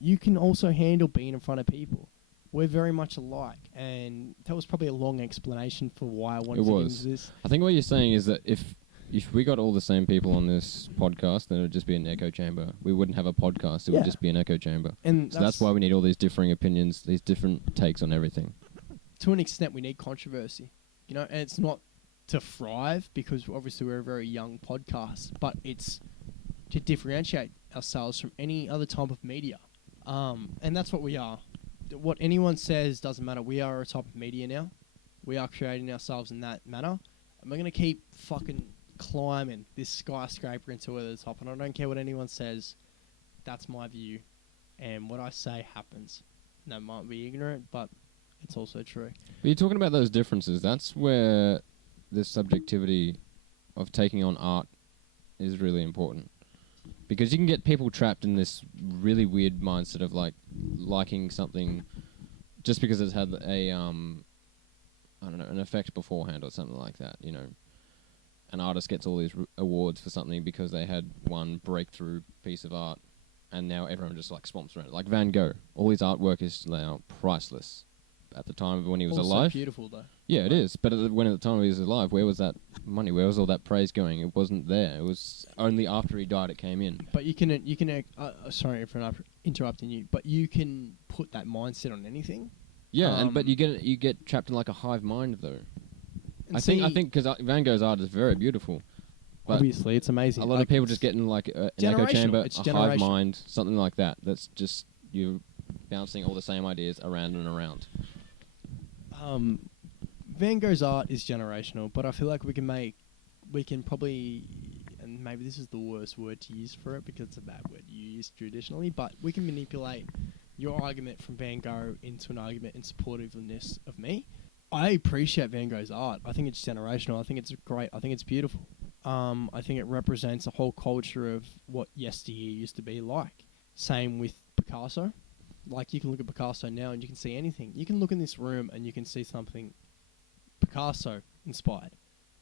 You can also handle being in front of people. We're very much alike, and that was probably a long explanation for why I wanted to get into this. I think what you're saying is that if we got all the same people on this podcast, then it would just be an echo chamber. We wouldn't have a podcast. It would just be an echo chamber. And so that's why we need all these differing opinions, these different takes on everything. To an extent, we need controversy. You know, and it's not to thrive, because obviously we're a very young podcast, but it's to differentiate ourselves from any other type of media. And that's what we are. What anyone says doesn't matter. We are a type of media now. We are creating ourselves in that manner. And we're going to keep fucking climbing this skyscraper until we're at the top. And I don't care what anyone says. That's my view. And what I say happens. And that might be ignorant, but it's also true. But you're talking about those differences. That's where the subjectivity of taking on art is really important. Because you can get people trapped in this really weird mindset of like liking something just because it's had a I don't know, an effect beforehand or something like that. You know, an artist gets all these awards for something because they had one breakthrough piece of art, and now everyone just like swamps around it. Like Van Gogh, all his artwork is now priceless. at the time of when he was Also alive. beautiful though. Yeah, it is. But at the time he was alive, where was that money? Where was all that praise going? It wasn't there. It was only after he died it came in. But you can sorry for interrupting you, but you can put that mindset on anything. Yeah, but you get trapped in like a hive mind though. And I think because Van Gogh's art is very beautiful. But obviously, it's amazing. a lot of people just get in like an echo chamber, a hive mind, something like that. That's just you bouncing all the same ideas around and around. Van Gogh's art is generational, but I feel like we can probably, and maybe this is the worst word to use for it because it's a bad word used traditionally, but we can manipulate your argument from Van Gogh into an argument in supportiveness of me. I appreciate Van Gogh's art. I think it's generational. I think it's great. I think it's beautiful. I think it represents a whole culture of what yesteryear used to be like. Same with Picasso. Like, you can look at Picasso now and you can see anything. You can look in this room and you can see something Picasso inspired.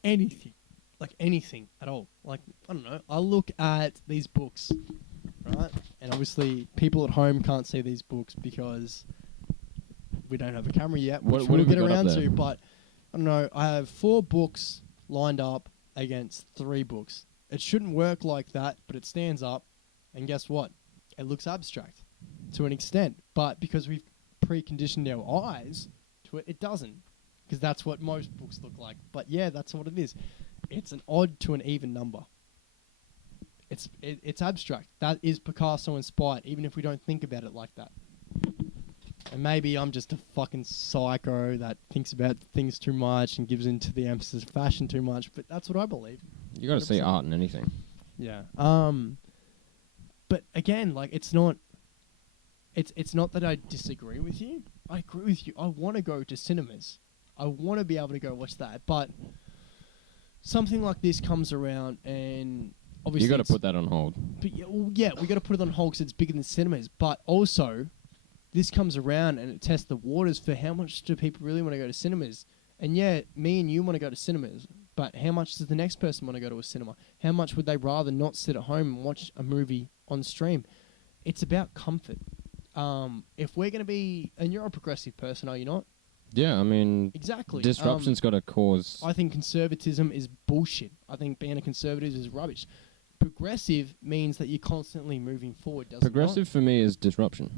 Anything. Like, anything at all. Like, I don't know. I look at these books, right? And obviously, people at home can't see these books because we don't have a camera yet, which we'll get around to. But, I don't know. I have 4 books lined up against 3 books. It shouldn't work like that, but it stands up. And guess what? It looks abstract to an extent. But because we've preconditioned our eyes to it, it doesn't. Because that's what most books look like. But yeah, that's what it is. It's an odd to an even number. It's abstract. That is Picasso inspired, even if we don't think about it like that. And maybe I'm just a fucking psycho that thinks about things too much and gives into the emphasis of fashion too much, but that's what I believe. You got to see art in anything. Yeah. But again, like, it's not that I disagree with you. I agree with you. I want to go to cinemas. I want to be able to go watch that, but something like this comes around, and obviously you got to put that on hold. But yeah, we got to put it on hold because it's bigger than cinemas. But also, this comes around and it tests the waters for how much do people really want to go to cinemas. And yeah, me and you want to go to cinemas, but how much does the next person want to go to a cinema? How much would they rather not sit at home and watch a movie on stream? It's about comfort. If we're going to be... And you're a progressive person, are you not? Yeah, I mean... Exactly. Disruption's got to cause... I think conservatism is bullshit. I think being a conservative is rubbish. Progressive means that you're constantly moving forward, doesn't it? Progressive for me is disruption.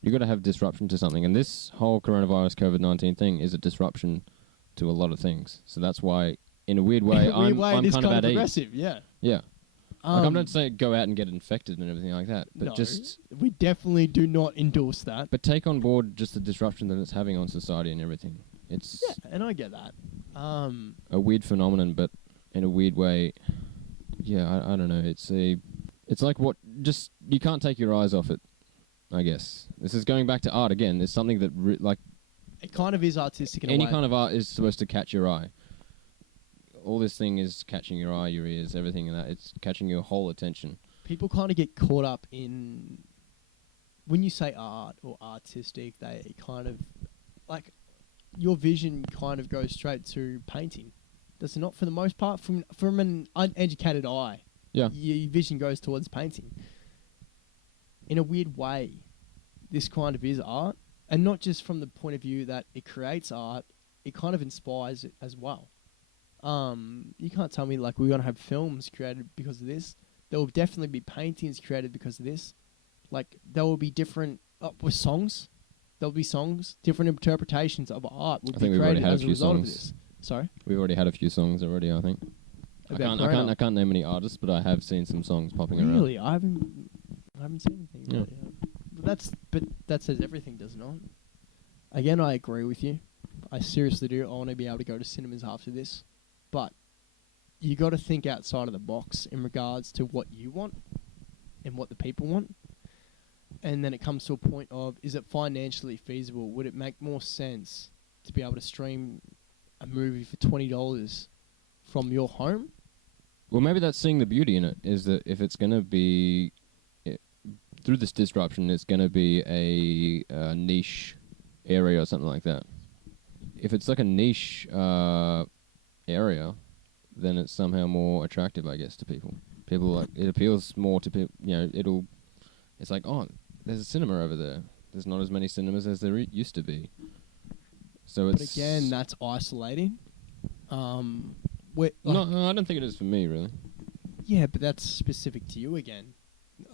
You got to have disruption to something, and this whole coronavirus COVID-19 thing is a disruption to a lot of things. So that's why, in a weird way, I'm kind of at progressive, ease. Yeah. Yeah. Like, I'm not saying go out and get infected and everything like that, but no, just we definitely do not endorse that. But take on board just the disruption that it's having on society and everything. It's and I get that. A weird phenomenon, but in a weird way, yeah, I don't know. It's like what just you can't take your eyes off it. I guess this is going back to art again. It's something that it kind of is artistic in a way. Any kind of art is supposed to catch your eye. All this thing is catching your eye, your ears, everything, and that. It's catching your whole attention. People kind of get caught up in... When you say art or artistic, they kind of... Like, your vision kind of goes straight to painting. Does it not, for the most part? From an uneducated eye, yeah, your vision goes towards painting. In a weird way, this kind of is art. And not just from the point of view that it creates art, it kind of inspires it as well. You can't tell me, like, we're going to have films created because of this. There will definitely be paintings created because of this. Like, there will be different... with songs. There will be songs. Different interpretations of art will be created as a result of this. Sorry? We've already had a few songs already, I think. I can't name any artists, but I have seen some songs popping around. Really? I haven't seen anything. Yeah. Really. But that says everything, does it not? Again, I agree with you. I seriously do. I want to be able to go to cinemas after this. But you got to think outside of the box in regards to what you want and what the people want. And then it comes to a point of, is it financially feasible? Would it make more sense to be able to stream a movie for $20 from your home? Well, maybe that's seeing the beauty in it, is that if it's going to be... through this disruption, it's going to be a niche area or something like that. If it's like a niche area, then it's somehow more attractive, I guess, to people. People like it appeals more to people. You know, it's like, oh, there's a cinema over there. There's not as many cinemas as there used to be. So But it's again, that's isolating. No, no, I don't think it is for me really. yeah, but that's specific to you again.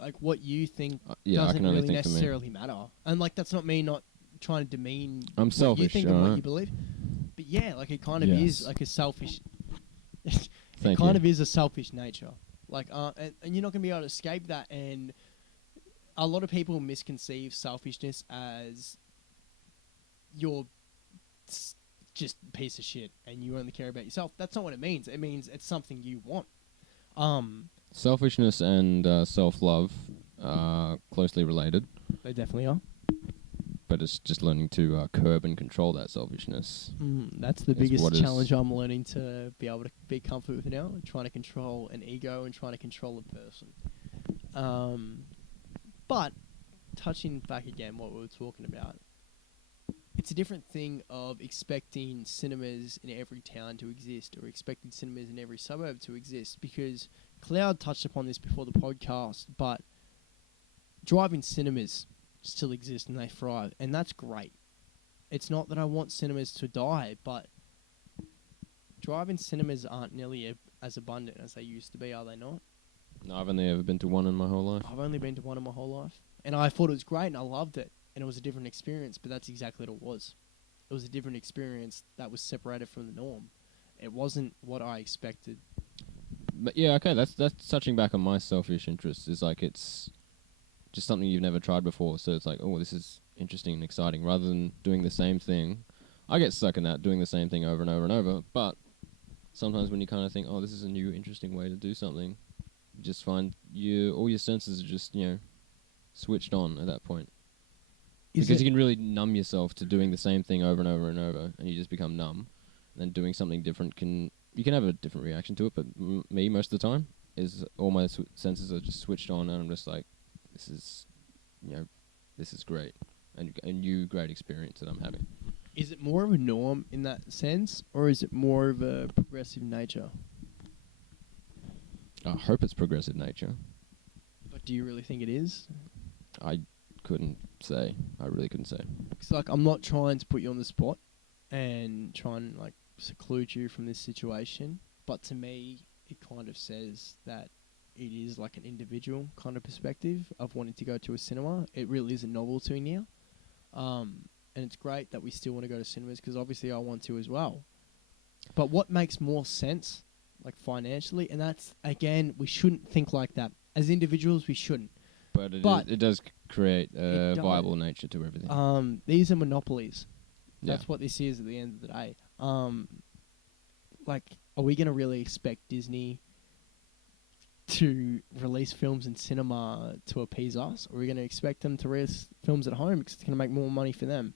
Like what you think Yeah, I doesn't can only really think for me. necessarily matter, and like that's not me not trying to demean I'm what you selfish, think and what alright. you believe. But yeah, like it kind of Yes. is like a selfish. it Thank kind you. of is a selfish nature. Like, and you're not gonna be able to escape that. And a lot of people misconceive selfishness as you're just a piece of shit and you only care about yourself. That's not what it means. It means it's something you want. Selfishness and self-love are closely related, They definitely are. but it's just learning to curb and control that selfishness. That's the It's biggest what challenge is- I'm learning to be able to be comfortable with now, trying to control an ego and trying to control a person. But touching back again what we were talking about, it's a different thing of expecting cinemas in every town to exist or expecting cinemas in every suburb to exist, because Cloud touched upon this before the podcast, but drive-in cinemas still exist and they thrive, and that's great. It's not that I want cinemas to die, but drive-in cinemas aren't nearly as abundant as they used to be, are they not? No, I've only ever been to one in my whole life. I've only been to one in my whole life, and I thought it was great and I loved it, and it was a different experience, but that's exactly what it was. It was a different experience that was separated from the norm. It wasn't what I expected. But yeah, okay, that's touching back on my selfish interests. Is like it's just something you've never tried before, so it's like, oh, this is interesting and exciting, rather than doing the same thing. I get stuck in that, doing the same thing over and over and over, but sometimes when you kind of think, oh, this is a new, interesting way to do something, you just find all your senses are just, switched on at that point. Because you can really numb yourself to doing the same thing over and over and over, and you just become numb. And then doing something different you can have a different reaction to it, but me, most of the time, is all my senses are just switched on, and I'm just like, this is, this is great, and a new great experience that I'm having. Is it more of a norm in that sense, or is it more of a progressive nature? I hope it's progressive nature. But do you really think it is? I couldn't say. I really couldn't say. Because like, I'm not trying to put you on the spot and try and like seclude you from this situation, but to me, it kind of says that it is like an individual kind of perspective of wanting to go to a cinema. It really is a novelty now. And it's great that we still want to go to cinemas, because obviously I want to as well. But what makes more sense, like financially, and that's, again, we shouldn't think like that. As individuals, we shouldn't. But it does create a viable nature to everything. These are monopolies. Yeah. That's what this is at the end of the day. Like, are we going to really expect Disney to release films in cinema to appease us? Or are we going to expect them to release films at home because it's going to make more money for them?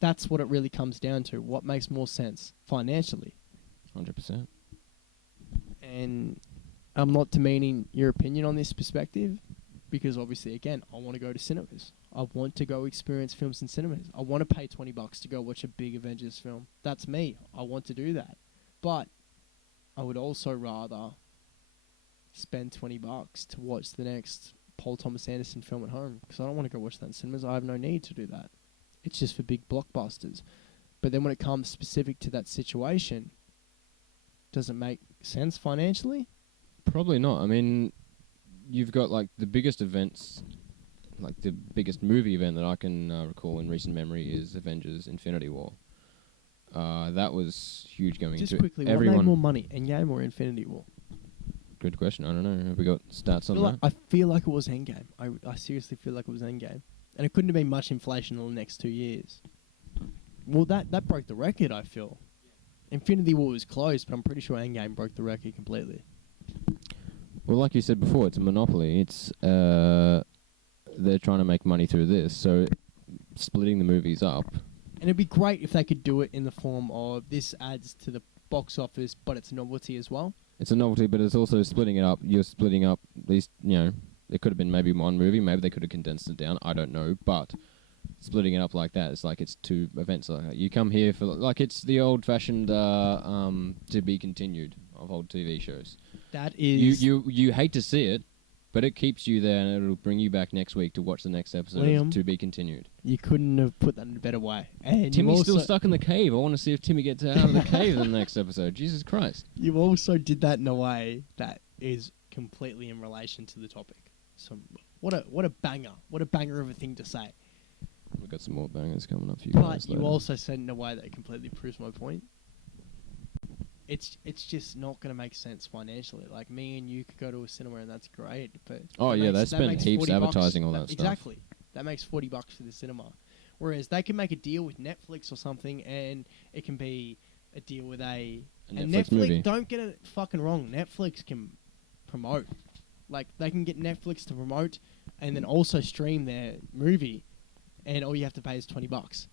That's what it really comes down to. What makes more sense financially? 100%. And I'm not demeaning your opinion on this perspective, because obviously, again, I want to go to cinemas. I want to go experience films in cinemas. I want to pay $20 to go watch a big Avengers film. That's me. I want to do that. But I would also rather spend $20 to watch the next Paul Thomas Anderson film at home, because I don't want to go watch that in cinemas. I have no need to do that. It's just for big blockbusters. But then when it comes specific to that situation, does it make sense financially? Probably not. I mean, you've got like the biggest events, like the biggest movie event that I can recall in recent memory is Avengers: Infinity War. That was huge going Just into quickly, it. what made more money, Endgame or Infinity War? Good question. I don't know. Have we got stats on that? I feel like it was Endgame. I seriously feel like it was Endgame. And it couldn't have been much inflation in the next 2 years. Well, that broke the record, I feel. Infinity War was close, but I'm pretty sure Endgame broke the record completely. Well, like you said before, it's a monopoly. It's they're trying to make money through this, so splitting the movies up. And it'd be great if they could do it in the form of this adds to the box office, but it's a novelty as well. It's a novelty, but it's also splitting it up. You're splitting up these, it could have been maybe one movie. Maybe they could have condensed it down. I don't know. But splitting it up like that, it's like it's two events. Like you come here for, like, it's the old-fashioned to be continued of old TV shows. That is... You hate to see it, But it keeps you there, and it'll bring you back next week to watch the next episode Liam, to be continued. You couldn't have put that in a better way. And Timmy's still stuck in the cave. I want to see if Timmy gets out of the cave in the next episode. Jesus Christ. You also did that in a way that is completely in relation to the topic. So what a banger. What a banger of a thing to say. We've got some more bangers coming up for you But guys you later. also said in a way that completely proves my point. It's just not going to make sense financially. Like, me and you could go to a cinema and that's great, but Oh, yeah, they spend heaps $40 advertising all that stuff. Exactly. That makes $40 for the cinema. Whereas they can make a deal with Netflix or something, and it can be a deal with A and Netflix movie. Don't get it fucking wrong. Netflix can promote. Like, they can get Netflix to promote and then also stream their movie, and all you have to pay is $20.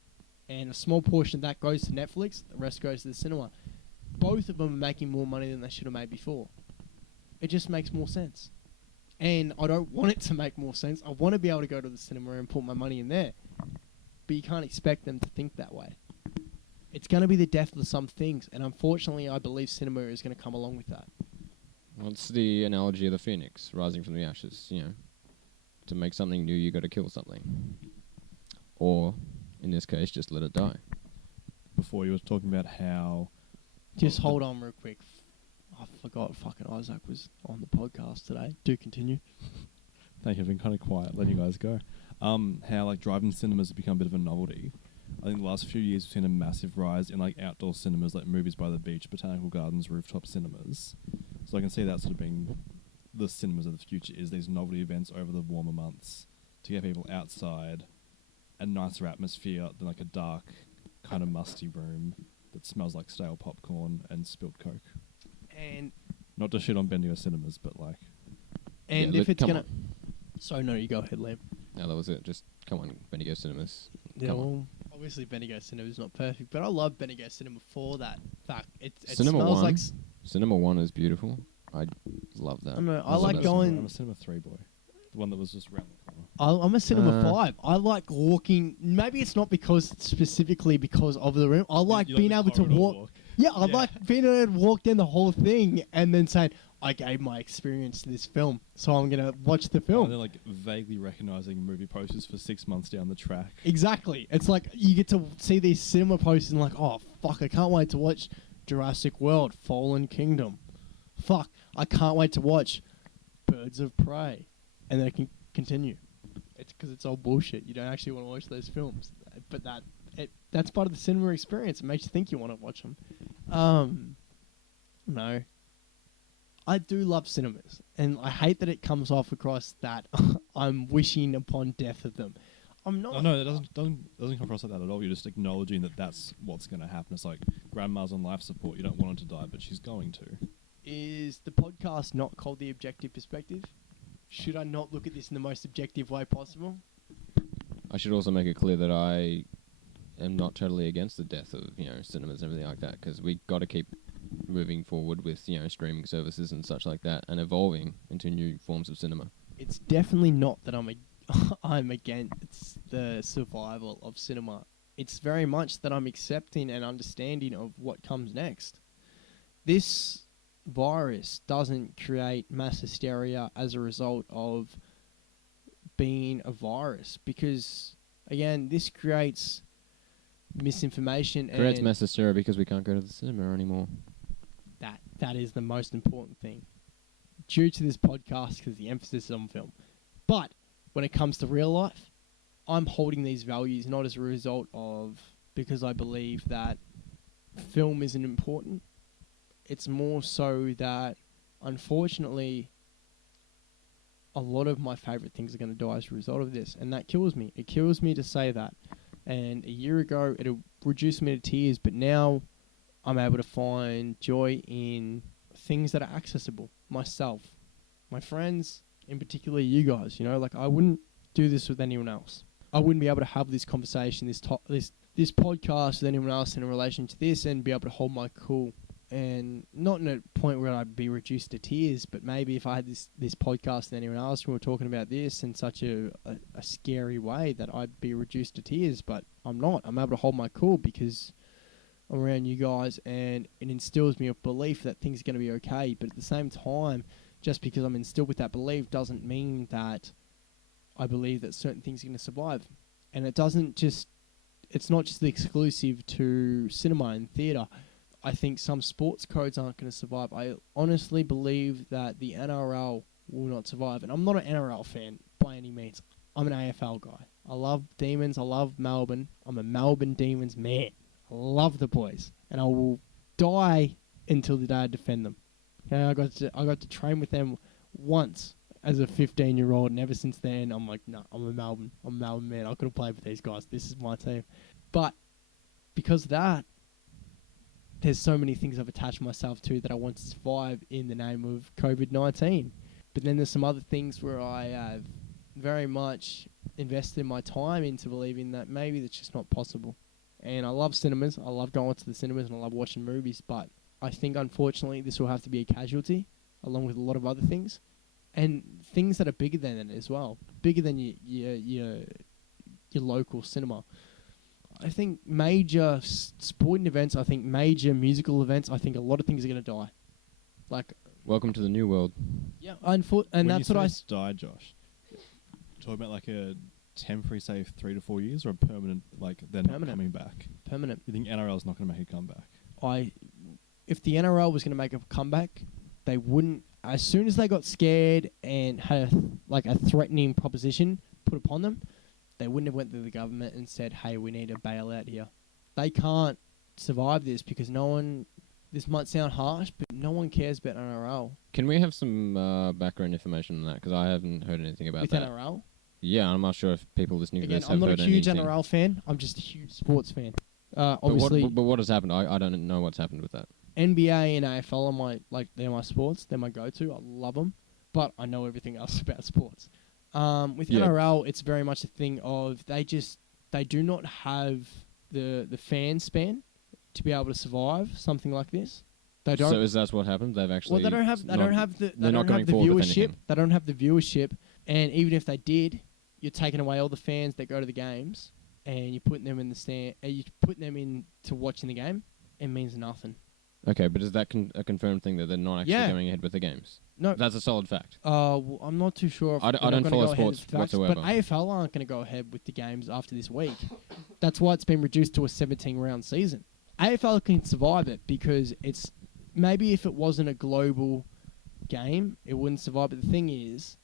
And a small portion of that goes to Netflix, the rest goes to the cinema. Both of them are making more money than they should have made before. It just makes more sense. And I don't want it to make more sense. I want to be able to go to the cinema and put my money in there. But you can't expect them to think that way. It's going to be the death of some things. And unfortunately, I believe cinema is going to come along with that. Well, it's the analogy of the phoenix rising from the ashes, you know. To make something new, you got to kill something. Or, in this case, just let it die. Before you were talking about how... Just hold on real quick. I forgot fucking Isaac was on the podcast today. Do continue. Thank you. I've been kind of quiet, letting you guys go. How like drive-in cinemas have become a bit of a novelty. I think the last few years we've seen a massive rise in like outdoor cinemas, like Movies by the Beach, Botanical Gardens, rooftop cinemas. So I can see that sort of being the cinemas of the future, is these novelty events over the warmer months to get people outside, a nicer atmosphere than like a dark, kind of musty room that smells like stale popcorn and spilled Coke. And Not to shit on Bendigo cinemas, but like... and Yeah, if it's come going to... So, no, you go ahead, Liam. No, that was it. Just come on, Bendigo Cinemas. Yeah, Come on. well, obviously Bendigo Cinema is not perfect, but I love Bendigo Cinema for that fact. It Cinema smells 1. like... Cinema 1 is beautiful. I love that. I don't know, I love like that going... I'm a Cinema 3 boy. The one that was just around the corner. I'm a Cinema 5. I like walking... Maybe it's not specifically because of the room. I like You being the able to corridor walk... Yeah, I like being able to walk down the whole thing and then saying, I gave my experience to this film, so I'm going to watch the And film. they're like vaguely recognizing movie posters for 6 months down the track. Exactly. It's like you get to see these cinema posters and like, oh, fuck, I can't wait to watch Jurassic World, Fallen Kingdom. Fuck, I can't wait to watch Birds of Prey. And then I can continue. It's because it's all bullshit. You don't actually want to watch those films. But that's part of the cinema experience. It makes you think you want to watch them. No. I do love cinemas. And I hate that it comes off across that I'm wishing upon death of them. I'm not. Oh, no, it doesn't come across like that at all. You're just acknowledging that that's what's going to happen. It's like grandma's on life support. You don't want her to die, but she's going to. Is the podcast not called The Objective Perspective? Should I not look at this in the most objective way possible? I should also make it clear that I am not totally against the death of, cinemas and everything like that, because we got to keep moving forward with, streaming services and such like that, and evolving into new forms of cinema. It's definitely not that I'm against the survival of cinema. It's very much that I'm accepting and understanding of what comes next. This virus doesn't create mass hysteria as a result of being a virus, because again, this creates misinformation. Creates and mass hysteria because we can't go to the cinema anymore. That is the most important thing due to this podcast, because the emphasis is on film. But when it comes to real life, I'm holding these values not as a result of because I believe that film isn't important. It's more so that, unfortunately, a lot of my favourite things are going to die as a result of this. And that kills me. It kills me to say that. And a year ago, it reduced me to tears. But now, I'm able to find joy in things that are accessible. Myself, my friends, in particular you guys. I wouldn't do this with anyone else. I wouldn't be able to have this conversation, this podcast with anyone else in relation to this, and be able to hold my cool. And not in a point where I'd be reduced to tears, but maybe if I had this podcast with anyone else and we were talking about this in such a scary way that I'd be reduced to tears, but I'm not. I'm able to hold my cool because I'm around you guys, and it instills me a belief that things are going to be okay. But at the same time, just because I'm instilled with that belief doesn't mean that I believe that certain things are going to survive. And it's not just exclusive to cinema and theatre. I think some sports codes aren't going to survive. I honestly believe that the NRL will not survive. And I'm not an NRL fan by any means. I'm an AFL guy. I love Demons. I love Melbourne. I'm a Melbourne Demons man. I love the boys. And I will die until the day I defend them. Okay, I got to train with them once as a 15-year-old, and ever since then, I'm like, no, I'm a Melbourne man. I could have played with these guys. This is my team. But because of that, there's so many things I've attached myself to that I want to survive in the name of COVID-19. But then there's some other things where I have very much invested my time into believing that maybe that's just not possible. And I love cinemas. I love going to the cinemas and I love watching movies. But I think, unfortunately, this will have to be a casualty, along with a lot of other things. And things that are bigger than it as well. Bigger than your local cinema. I think major sporting events, I think major musical events, I think a lot of things are going to die. Like, welcome to the new world. Yeah, and that's what I die, Josh. Talking about like a temporary, say, 3 to 4 years, or a permanent, like they're not coming back. Permanent. You think NRL is not going to make a comeback? If the NRL was going to make a comeback, they wouldn't. As soon as they got scared and had a threatening proposition put upon them, they wouldn't have went to the government and said, hey, we need a bailout here. They can't survive this because no one, this might sound harsh, but no one cares about NRL. Can we have some background information on that? Because I haven't heard anything about with that. NRL? Yeah, I'm not sure if people listening to this have heard anything. I'm not a huge NRL fan. I'm just a huge sports fan. Obviously, but what has happened? I don't know what's happened with that. NBA and AFL are they're my sports. They're my go-to. I love them, but I know everything else about sports. With NRL, it's very much a thing of they do not have the fan span to be able to survive something like this. They don't. So is that what happened? They've actually. Well, they don't have the viewership. They don't have the viewership, and even if they did, you're taking away all the fans that go to the games, and you're putting them in the stand. You're putting them into watching the game. It means nothing. Okay, but is that a confirmed thing that they're not actually going ahead with the games? No. That's a solid fact. Well, I'm not too sure. I don't follow sports whatsoever. But AFL aren't going to go ahead with the games after this week. That's why it's been reduced to a 17-round season. AFL can survive it because it's... Maybe if it wasn't a global game, it wouldn't survive. But the thing is...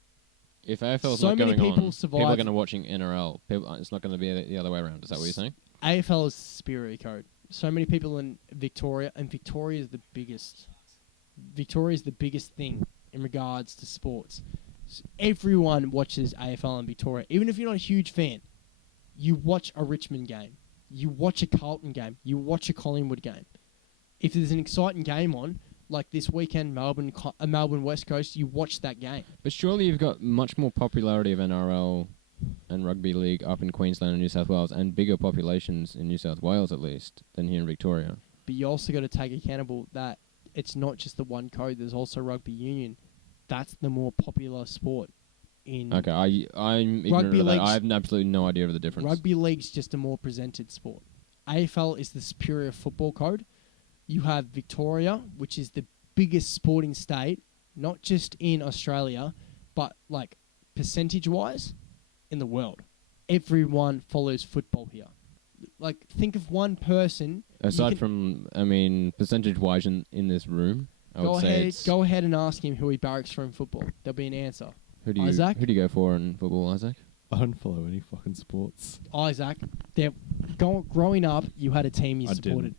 If AFL's so not many going people on, survive. people are going to watching NRL. It's not going to be the other way around. Is that what you're saying? AFL is superior code. So many people in Victoria, and Victoria is the biggest. Victoria is the biggest thing in regards to sports. So everyone watches AFL in Victoria. Even if you're not a huge fan, you watch a Richmond game. You watch a Carlton game. You watch a Collingwood game. If there's an exciting game on, like this weekend, Melbourne West Coast, you watch that game. But surely you've got much more popularity of NRL and rugby league up in Queensland and New South Wales, and bigger populations in New South Wales at least than here in Victoria. But you also got to take accountable that it's not just the one code. There's also rugby union. That's the more popular sport. Okay, I'm ignorant of that. I have absolutely no idea of the difference. Rugby league's just a more presented sport. AFL is the superior football code. You have Victoria, which is the biggest sporting state, not just in Australia, but like percentage-wise, in the world. Everyone follows football here. Like, think of one person... Aside from, percentage-wise in this room, I would say it's... Go ahead and ask him who he barracks for in football. There'll be an answer. Isaac? Who do you go for in football, Isaac? I don't follow any fucking sports. Isaac, growing up, you had a team you supported.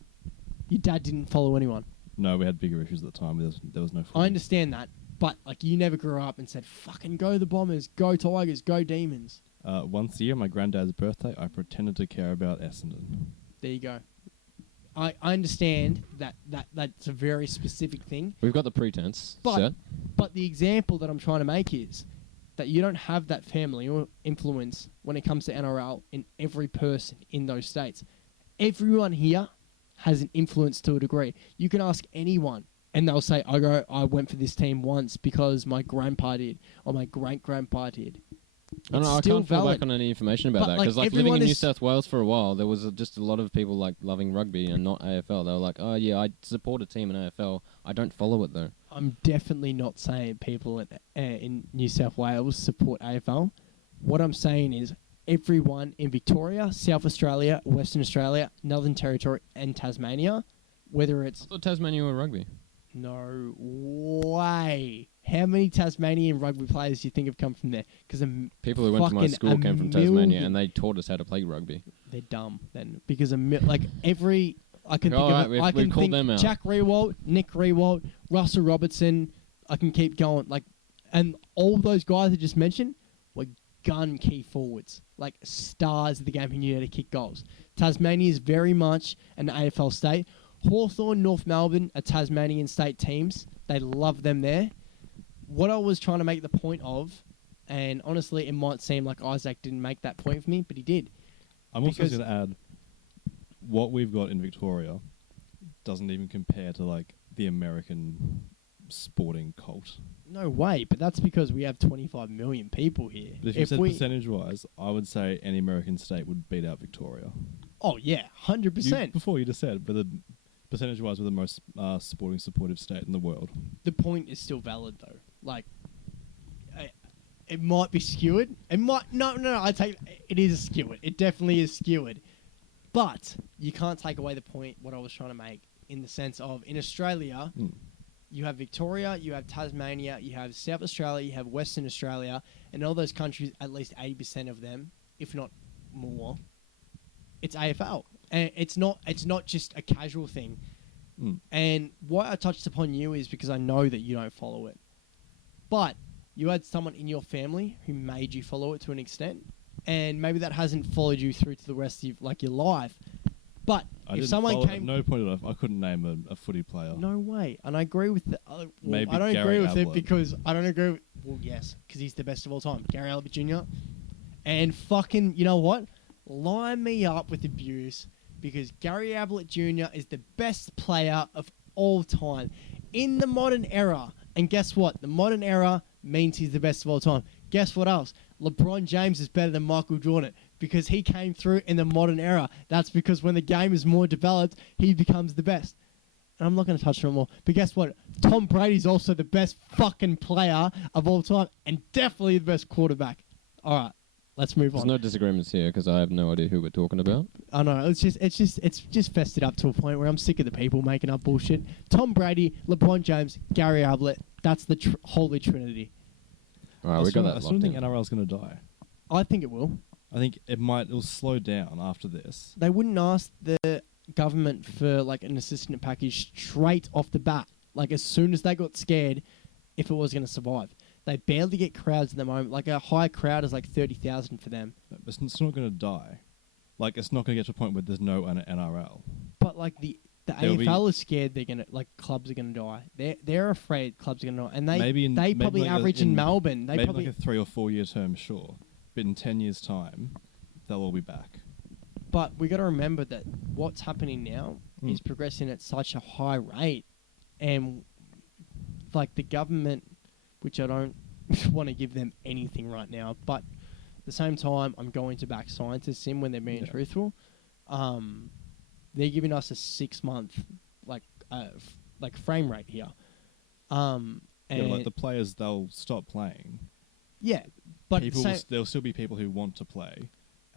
Your dad didn't follow anyone. No, we had bigger issues at the time. There was no footy. I understand that, but like you never grew up and said, fucking go the Bombers, go Tigers, go Demons. Once a year, my granddad's birthday, I pretended to care about Essendon. There you go. I understand that's a very specific thing. We've got the pretense set. But the example that I'm trying to make is that you don't have that family or influence when it comes to NRL in every person in those states. Everyone here has an influence to a degree. You can ask anyone, and they'll say, I went for this team once because my grandpa did, or my great-grandpa did. I can't fall back on any information about that, because living in New South Wales for a while, there was just a lot of people loving rugby and not AFL. They were like, oh yeah, I support a team in AFL. I don't follow it though. I'm definitely not saying people in New South Wales support AFL. What I'm saying is everyone in Victoria, South Australia, Western Australia, Northern Territory, and Tasmania, whether it's... I thought Tasmania were rugby. No way. How many Tasmanian rugby players do you think have come from there? Because People who went to my school came from Tasmania, and they taught us how to play rugby. They're dumb then, because like every I can think Right, of. I can called think them out. Jack Rewalt, Nick Rewalt, Russell Robertson. I can keep going. Like, and all those guys I just mentioned were gun key forwards, like stars of the game who knew how to kick goals. Tasmania is very much an AFL state. Hawthorn, North Melbourne are Tasmanian state teams. They love them there. What I was trying to make the point of, and honestly, it might seem like Isaac didn't make that point for me, but he did. I'm also going to add, what we've got in Victoria doesn't even compare to like the American sporting cult. No way, but that's because we have 25 million people here. But if you said percentage-wise, I would say any American state would beat out Victoria. Oh yeah, 100%. Before you just said, but the percentage-wise, we're the most sporting supportive state in the world. The point is still valid though. Like, it might be skewered. It might no. I take it is skewered. It definitely is skewered. But you can't take away the point. What I was trying to make in the sense of in Australia. You have Victoria, you have Tasmania, you have South Australia, you have Western Australia, and all those countries, at least 80% of them, if not more, it's AFL. And it's not just a casual thing. And why I touched upon you is because I know that you don't follow it. But you had someone in your family who made you follow it to an extent, and maybe that hasn't followed you through to the rest of your life. But if someone came, at no point I couldn't name a footy player. No way, and I agree with Maybe I don't Gary agree with it Ablett. because I don't agree. Yes, because he's the best of all time, Gary Ablett Jr. And fucking, you know what? Line me up with abuse because Gary Ablett Jr. is the best player of all time in the modern era. And guess what? The modern era means he's the best of all time. Guess what else? LeBron James is better than Michael Jordan because he came through in the modern era. That's because when the game is more developed, he becomes the best. And I'm not going to touch on it more. But guess what? Tom Brady's also the best fucking player of all time and definitely the best quarterback. All right, let's move There's on. no disagreements here because I have no idea who we're talking about. I know it's just festered up to a point where I'm sick of the people making up bullshit. Tom Brady, LeBron James, Gary Ablett. That's the holy trinity. All right, we got that I still locked think in. NRL's going to die. I think it will. I think it'll slow down after this. They wouldn't ask the government for like an assistance package straight off the bat. Like as soon as they got scared, if it was going to survive. They barely get crowds at the moment. Like a high crowd is like 30,000 for them. It's not going to die. Like it's not going to get to a point where there's no NRL. But like the There'll AFL is scared they're gonna clubs are gonna die. They're afraid clubs are gonna die, and they Maybe probably like average in Melbourne. They maybe probably like a 3 or 4 year term, sure, but in 10 years' time, they'll all be back. But we got to remember that what's happening now is progressing at such a high rate, and like the government, which I don't want to give them anything right now, but at the same time, I'm going to back scientists in when they're being truthful. They're giving us a 6-month frame rate here. And like the players, they'll stop playing. Yeah, but There'll still be people who want to play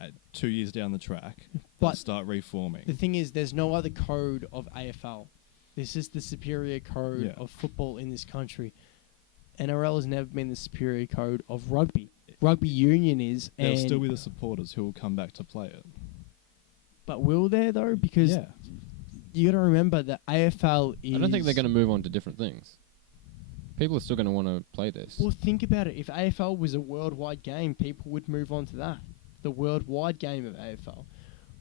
at 2 years down the track. But start reforming. The thing is, there's no other code of AFL. This is the superior code of football in this country. NRL has never been the superior code of rugby. Rugby union is. There'll still be the supporters who will come back to play it. But will there though? Because you got to remember that AFL is. I don't think they're going to move on to different things. People are still going to want to play this. Well, think about it. If AFL was a worldwide game, people would move on to that. The worldwide game of AFL.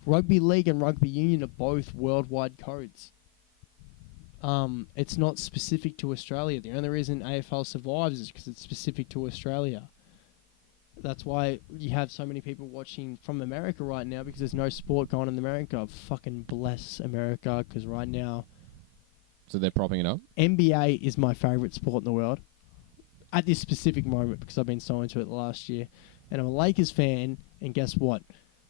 Rugby league and rugby union are both worldwide codes. It's not specific to Australia. The only reason AFL survives is because it's specific to Australia. That's why you have so many people watching from America right now, because there's no sport going in America. Fucking bless America, because right now... So they're propping it up? NBA is my favourite sport in the world. At this specific moment, because I've been so into it the last year. And I'm a Lakers fan, and guess what?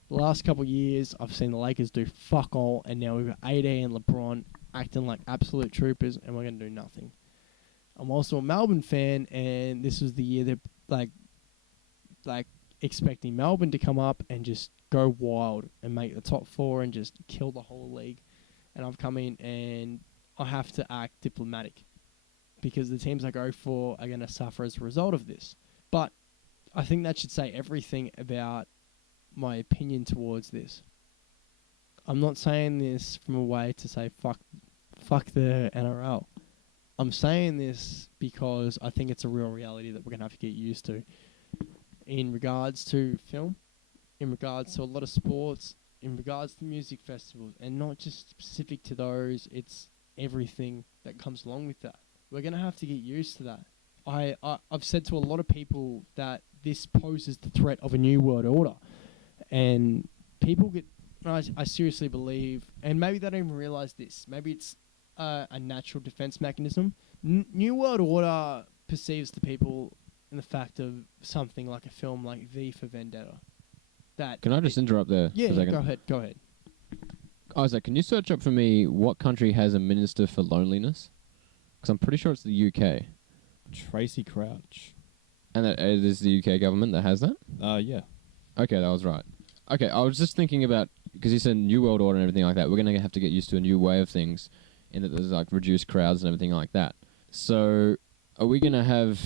The last couple of years, I've seen the Lakers do fuck all, and now we've got AD and LeBron acting like absolute troopers, and we're going to do nothing. I'm also a Melbourne fan, and this was the year that like expecting Melbourne to come up and just go wild and make the top four and just kill the whole league. And I've come in and I have to act diplomatic because the teams I go for are going to suffer as a result of this. But I think that should say everything about my opinion towards this. I'm not saying this from a way to say fuck the NRL. I'm saying this because I think it's a real reality that we're going to have to get used to in regards to film, in regards to a lot of sports, in regards to music festivals, and not just specific to those, it's everything that comes along with that. We're going to have to get used to that. I've said to a lot of people that this poses the threat of a new world order. And people get... I seriously believe, and maybe they don't even realise this, maybe it's a natural defence mechanism. New World Order perceives the people in the fact of something like a film like V for Vendetta. Can I just interrupt there yeah, for a second? Go ahead. Isaac, can you search up for me what country has a minister for loneliness? Because I'm pretty sure it's the UK. Tracy Crouch. And it is the UK government that has that? Yeah. Okay, that was right. Okay, I was just thinking about, because you said New World Order and everything like that, we're going to have to get used to a new way of things, in that there's like reduced crowds and everything like that. So, are we going to have,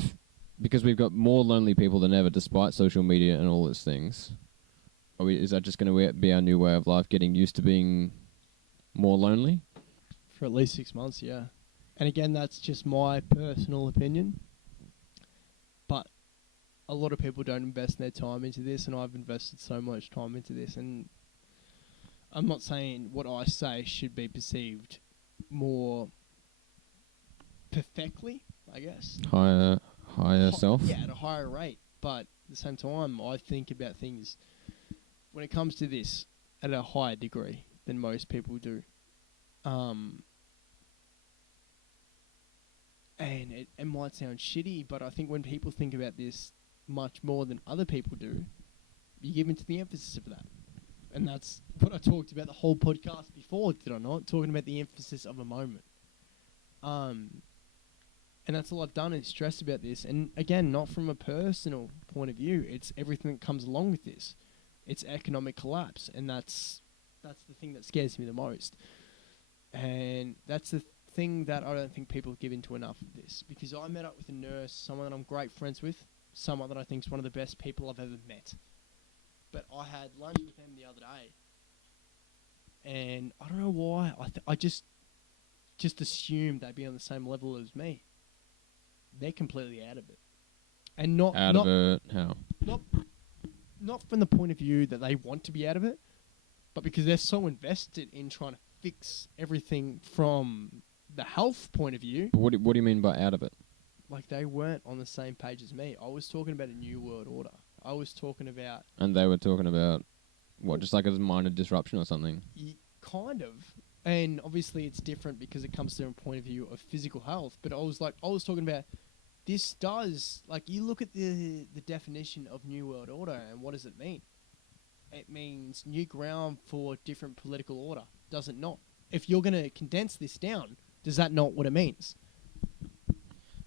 because we've got more lonely people than ever despite social media and all those things, is that just going to be our new way of life, getting used to being more lonely? For at least 6 months, yeah. And again, that's just my personal opinion. But a lot of people don't invest their time into this, and I've invested so much time into this. And I'm not saying what I say should be perceived more perfectly, I guess. Higher self? Yeah, at a higher rate. But at the same time, I think about things when it comes to this at a higher degree than most people do. And it might sound shitty, but I think when people think about this much more than other people do, you give into the emphasis of that. And that's what I talked about the whole podcast before, did I not? Talking about the emphasis of a moment. And that's all I've done is stress about this. And again, not from a personal point of view. It's everything that comes along with this. It's economic collapse. And that's the thing that scares me the most. And that's the thing that I don't think people give into enough of this. Because I met up with a nurse, someone that I'm great friends with, someone that I think is one of the best people I've ever met. But I had lunch with them the other day. And I don't know why. I just assumed they'd be on the same level as me. They're completely out of it. And not of it? How? Not from the point of view that they want to be out of it, but because they're so invested in trying to fix everything from the health point of view. What do you mean by out of it? Like, they weren't on the same page as me. I was talking about a new world order. I was talking about... And they were talking about, what, just like a minor disruption or something? Kind of. And obviously it's different because it comes from a point of view of physical health. But I was talking about, this does... Like, you look at the definition of new world order, and what does it mean? It means new ground for different political order. Does it not? If you're going to condense this down, does that not what it means?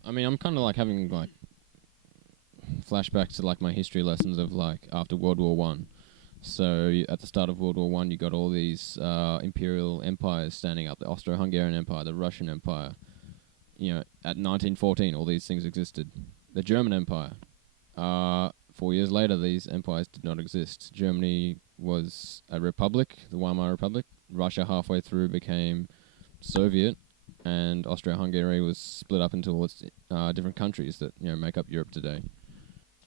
I mean, I'm kind of like having like flashbacks to like my history lessons of like after World War One. So at the start of World War One, you got all these imperial empires standing up: the Austro-Hungarian Empire, the Russian Empire. You know, at 1914, all these things existed. The German Empire. 4 years later, these empires did not exist. Germany was a republic, the Weimar Republic. Russia halfway through became Soviet, and Austria-Hungary was split up into all its different countries that make up Europe today.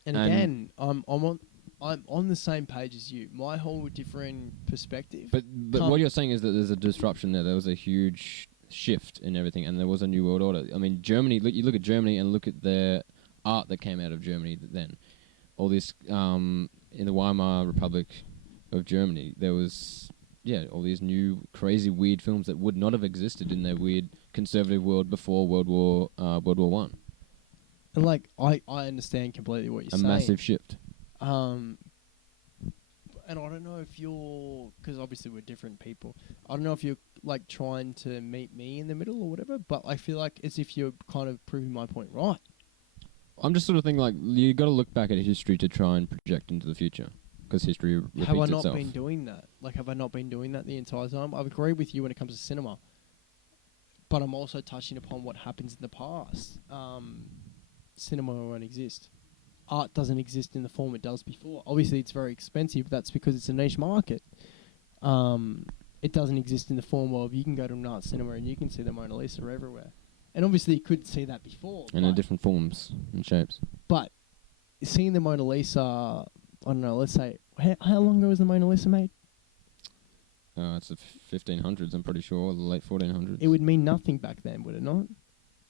And again, I'm on the same page as you. My whole different perspective. But what you're saying is that there's a disruption there. There was a huge shift in everything, and there was a new world order. I mean, Germany. You look at Germany and look at their art that came out of Germany then. All this in the Weimar Republic of Germany, there was all these new crazy weird films that would not have existed in their weird conservative world before World War One. And like I understand completely what you're saying. A massive shift. And I don't know if you're, because obviously we're different people. I don't know if you're like trying to meet me in the middle or whatever, but I feel like as if you're kind of proving my point right. I'm just sort of thinking like you got to look back at history to try and project into the future because history repeats Have I itself. not been doing that? Like, have I not been doing that the entire time? I agree with you when it comes to cinema, but I'm also touching upon what happens in the past. Cinema won't exist. Art doesn't exist in the form it does before. Obviously, it's very expensive. That's because it's a niche market. It doesn't exist in the form of you can go to an art cinema and you can see the Mona Lisa everywhere. And obviously, you could see that before. And in different forms and shapes. But seeing the Mona Lisa, I don't know, let's say, how long ago was the Mona Lisa made? It's the 1500s, I'm pretty sure, or the late 1400s. It would mean nothing back then, would it not?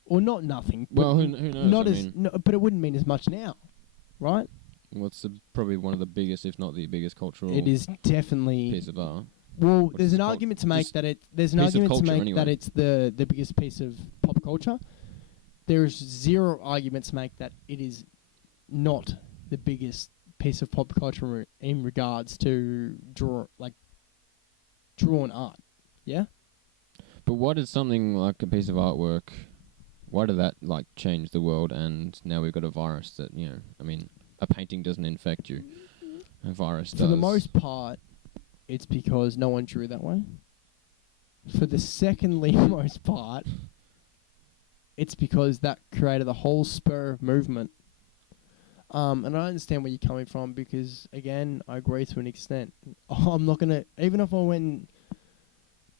Or not nothing. Well, who knows? Not I as, mean, no, but it wouldn't mean as much now, right? well, it's probably one of the biggest, if not the biggest, cultural It is definitely. piece of art. Well, What there's is an it argument to called? make Just that there's an piece of argument to culture make anyway. that it's the biggest piece of pop culture. There is zero argument to make that it is not the biggest piece of pop culture in regards to drawn art. Yeah. But why did something like a piece of artwork, why did that like change the world? And now we've got a virus that, you know, I mean, a painting doesn't infect you. A virus does. For the most part, it's because no one drew that way. For the secondly most part, it's because that created a whole spur of movement. And I understand where you're coming from because, again, I agree to an extent. I'm not gonna even if I went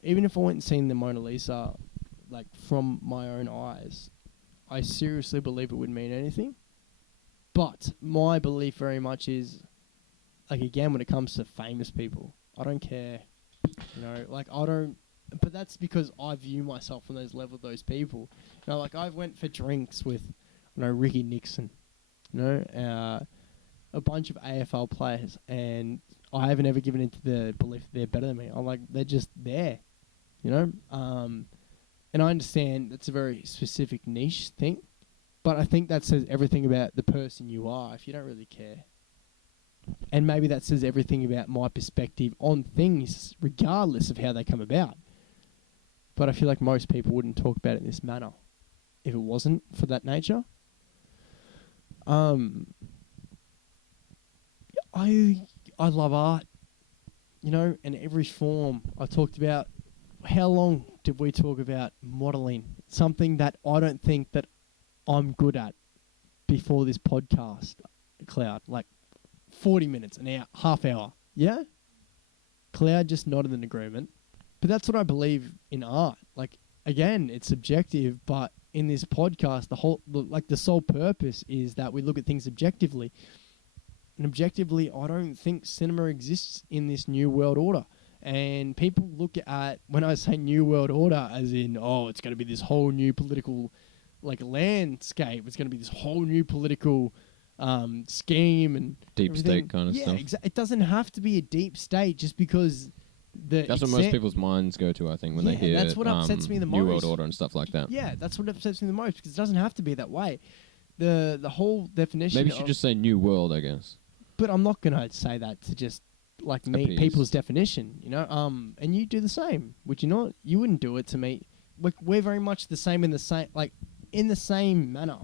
and seen the Mona Lisa, like from my own eyes, I seriously believe it wouldn't mean anything. But my belief very much is, like, again, when it comes to famous people, I don't care. You know, like, I don't... But that's because I view myself on those level of those people. You know, like, I went for drinks with, you know, Ricky Nixon, you know, a bunch of AFL players, and I haven't ever given into the belief that they're better than me. I'm like, they're just there, you know? And I understand that's a very specific niche thing, but I think that says everything about the person you are if you don't really care. And maybe that says everything about my perspective on things, regardless of how they come about. But I feel like most people wouldn't talk about it in this manner if it wasn't for that nature. I love art, you know, in every form. I talked about, how long did we talk about modelling? Something that I don't think that I'm good at before this podcast, Cloud. Like 40 minutes, an hour, half hour. Yeah? Cloud just nodded in agreement. But that's what I believe in art. Like, again, it's subjective, but in this podcast, the sole purpose is that we look at things objectively. And objectively, I don't think cinema exists in this new world order. And people look at, when I say new world order, as in, oh, it's going to be this whole new political, like, landscape. It's going to be this whole new political scheme and deep everything. state kind of stuff. Yeah, it doesn't have to be a deep state just because that's what most people's minds go to, I think, when they hear that's what upsets me the New most. World Order and stuff like that. Yeah, that's what upsets me the most because it doesn't have to be that way. The whole definition. Maybe you should just say New World, I guess. But I'm not gonna say that to just like meet Appease. people's definition, you know. And you do the same, would you not? You wouldn't do it to me. We're very much the same in the same manner.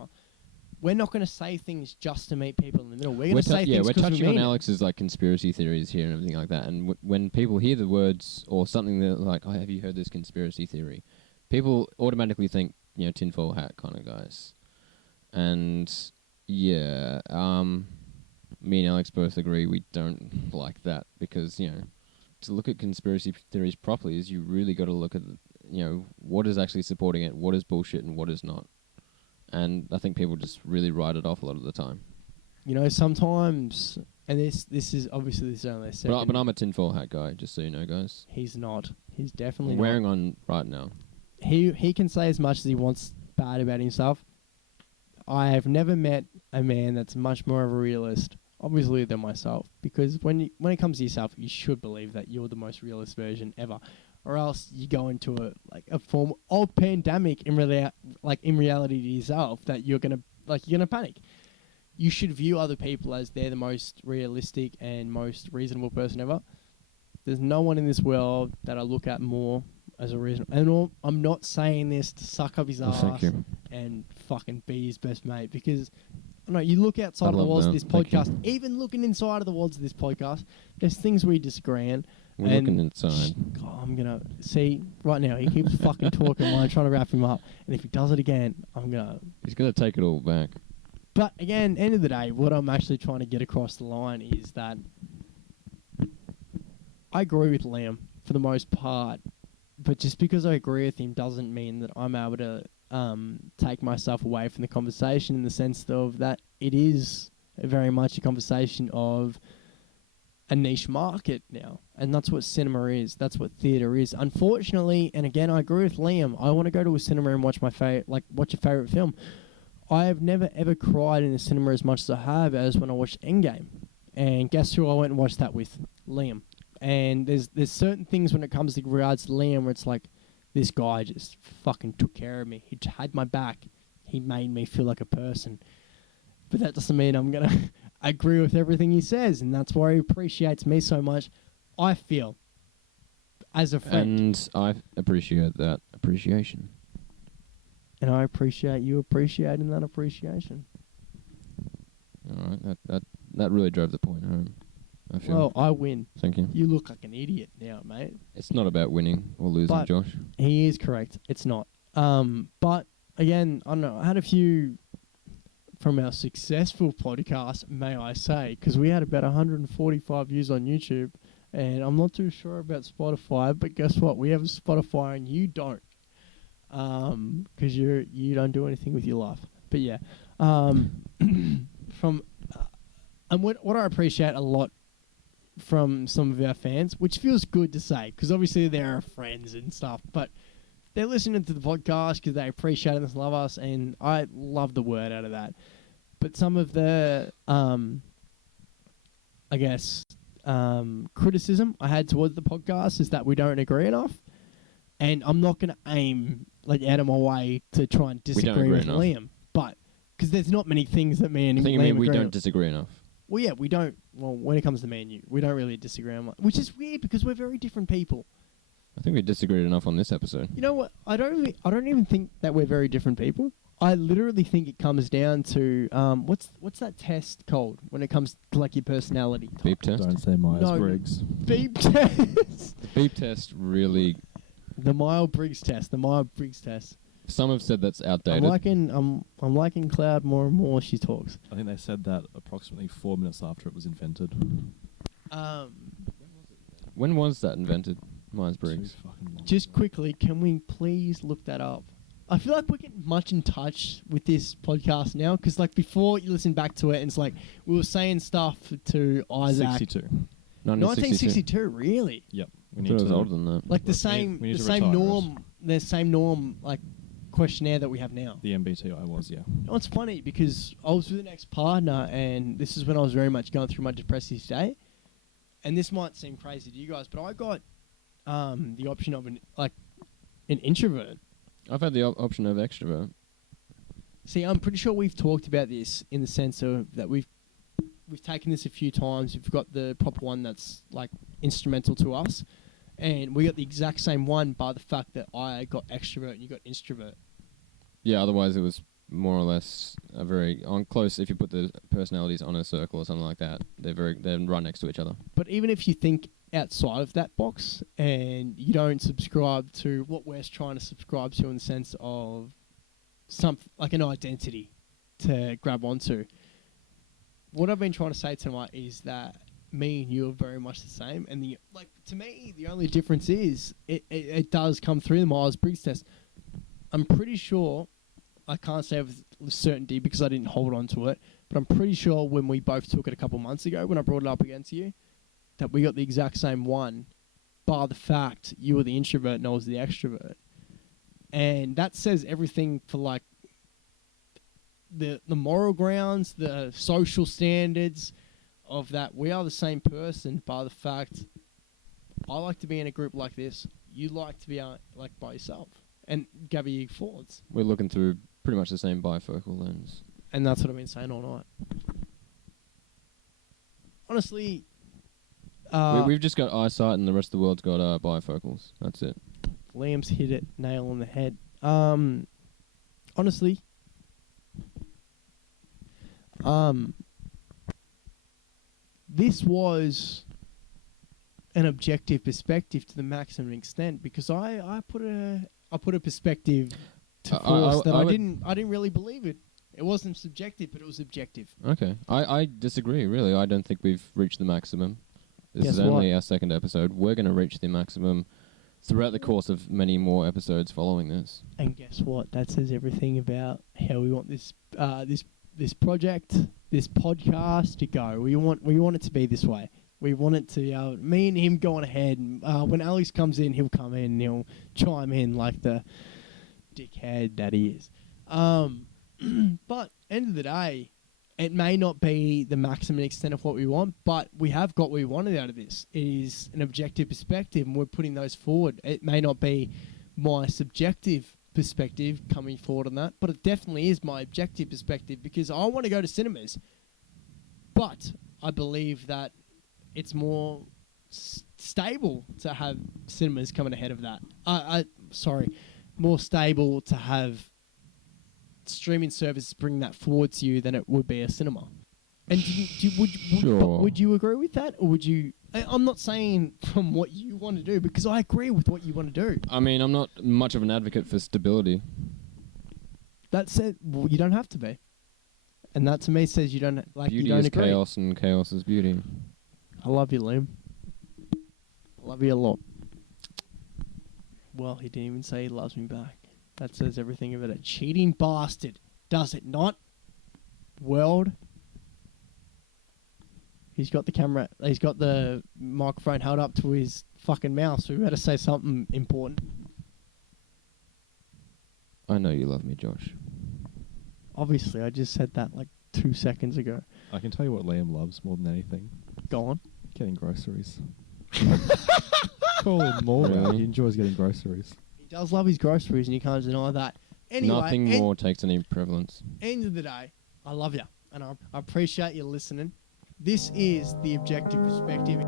We're not going to say things just to meet people in the middle. We're going to say things we're 'cause touching we on mean it. Alex's like conspiracy theories here and everything like that. And when people hear the words or something, they're like, "Oh, have you heard this conspiracy theory?" People automatically think, you know, tinfoil hat kind of guys. And yeah, me and Alex both agree we don't like that because, you know, to look at conspiracy theories properly is you really got to look at, you know, what is actually supporting it, what is bullshit, and what is not. And I think people just really write it off a lot of the time. You know, sometimes, and this is obviously this is only a second. But I'm a tinfoil hat guy, just so you know, guys. He's not. He's definitely I'm not. wearing on right now. He can say as much as he wants bad about himself. I have never met a man that's much more of a realist, obviously, than myself. Because when it comes to yourself, you should believe that you're the most realist version ever, or else you go into a form of pandemic in reality to yourself that you're gonna panic. You should view other people as they're the most realistic and most reasonable person ever. There's no one in this world that I look at more as a reason. And I'm not saying this to suck up his Oh, ass thank you. and fucking be his best mate, because I know you look outside I of the love walls of that. this Thank you. podcast, even looking inside of the walls of this podcast, there's things we disagree on. We're and looking inside. God, I'm gonna see right now. He keeps fucking talking while I'm trying to wrap him up, and if he does it again, I'm gonna. He's gonna take it all back. But again, end of the day, what I'm actually trying to get across the line is that I agree with Liam for the most part, but just because I agree with him doesn't mean that I'm able to take myself away from the conversation, in the sense of that it is very much a conversation of a niche market now, and that's what cinema is. That's what theatre is. Unfortunately, and again, I agree with Liam. I want to go to a cinema and watch watch a favourite film. I have never ever cried in a cinema as much as I have as when I watched Endgame. And guess who I went and watched that with? Liam. And there's certain things when it comes to regards to Liam where it's like, this guy just fucking took care of me. He had my back. He made me feel like a person. But that doesn't mean I'm going to agree with everything he says. And that's why he appreciates me so much, I feel, as a friend. And I appreciate that appreciation. And I appreciate you appreciating that appreciation. All right, that really drove the point home. I feel. Well, I win. Thank you. You look like an idiot now, mate. It's not about winning or losing, But Josh. he is correct. It's not. But again, I don't know. I had a few from our successful podcast, may I say, because we had about 145 views on YouTube, and I'm not too sure about Spotify. But guess what? We have a Spotify, and you don't, because you don't do anything with your life. But yeah, and what I appreciate a lot from some of our fans, which feels good to say, because obviously they're our friends and stuff, but they're listening to the podcast because they appreciate us and love us, and I love the word out of that. But some of the, I guess, criticism I had towards the podcast is that we don't agree enough, and I'm not going to aim out of my way to try and disagree with enough. Liam, but because there's not many things that me and I think you Liam mean we agree don't on. disagree enough. Well, yeah, we don't. Well, when it comes to me and you, we don't really disagree on much, which is weird because we're very different people. I think we disagreed enough on this episode. You know what? I don't even think that we're very different people. I literally think it comes down to what's that test called when it comes to your personality? Beep test. Don't say Myers-Briggs. Beep test. The beep test really. The Myers-Briggs test. The Myers-Briggs test. Some have said that's outdated. I'm liking Cloud more and more as she talks. I think they said that approximately 4 minutes after it was invented. When was that invented? Myers-Briggs. Too fucking long Just ago. quickly, can we please look that up? I feel like we're getting much in touch with this podcast now, because before you listen back to it, and it's like we were saying stuff to Isaac. 62. 1962, really? Yep. I thought it was older than that. Like the we need to same retire norm, the same norm questionnaire that we have now. The MBTI was, yeah. You know, it's funny because I was with an ex-partner, and this is when I was very much going through my depressive state. And this might seem crazy to you guys, but I got the option of an introvert. I've had the option of extrovert. See, I'm pretty sure we've talked about this in the sense of that we've taken this a few times. We've got the proper one that's instrumental to us, and we got the exact same one by the fact that I got extrovert and you got introvert. Yeah, otherwise it was more or less a very close. If you put the personalities on a circle or something like that, they're right next to each other. But even if you think outside of that box and you don't subscribe to what we're trying to subscribe to in the sense of something like an identity to grab onto, what I've been trying to say tonight is that me and you are very much the same, and to me the only difference is it does come through the Myers-Briggs test. I'm pretty sure, I can't say with certainty because I didn't hold on to it, but I'm pretty sure when we both took it a couple months ago, when I brought it up against you, that we got the exact same one, bar the fact you were the introvert and I was the extrovert. And that says everything for the moral grounds, the social standards of that we are the same person, bar the fact I like to be in a group like this, you like to be by yourself and gather your thoughts. We're looking through pretty much the same bifocal lens. And that's what I've been saying all night. Honestly, We've just got eyesight and the rest of the world's got bifocals. That's it. Liam's hit it nail on the head. Honestly, this was an objective perspective to the maximum extent because I put a perspective to force that I didn't really believe it. It wasn't subjective, but it was objective. Okay. I disagree, really. I don't think we've reached the maximum. This Guess is only what? our second episode. We're going to reach the maximum throughout the course of many more episodes following this. And guess what? That says everything about how we want this this project, this podcast to go. We want it to be this way. We want it to me and him going ahead. And, when Alex comes in, he'll come in and he'll chime in like the dickhead that he is. But end of the day, it may not be the maximum extent of what we want, but we have got what we wanted out of this. It is an objective perspective, and we're putting those forward. It may not be my subjective perspective coming forward on that, but it definitely is my objective perspective because I want to go to cinemas. But I believe that it's more stable to have cinemas coming ahead of that. More stable to have streaming services bring that forward to you than it would be a cinema. And would you agree with that, or would you? I'm not saying from what you want to do because I agree with what you want to do. I mean, I'm not much of an advocate for stability. That said, well, you don't have to be, and that to me says you don't like. Beauty you don't is agree. chaos, and chaos is beauty. I love you, Liam. I love you a lot. Well, he didn't even say he loves me back. That says everything about a cheating bastard, does it not? World. He's got the camera. He's got the microphone held up to his fucking mouth, so we better say something important. I know you love me, Josh. Obviously, I just said that like 2 seconds ago. I can tell you what Liam loves more than anything. Go on. Getting groceries. Call him more. Really? He enjoys getting groceries. He does love his groceries, and you can't deny that. Anyway, Nothing more takes any prevalence. End of the day, I love you, and I appreciate you listening. This is the objective perspective.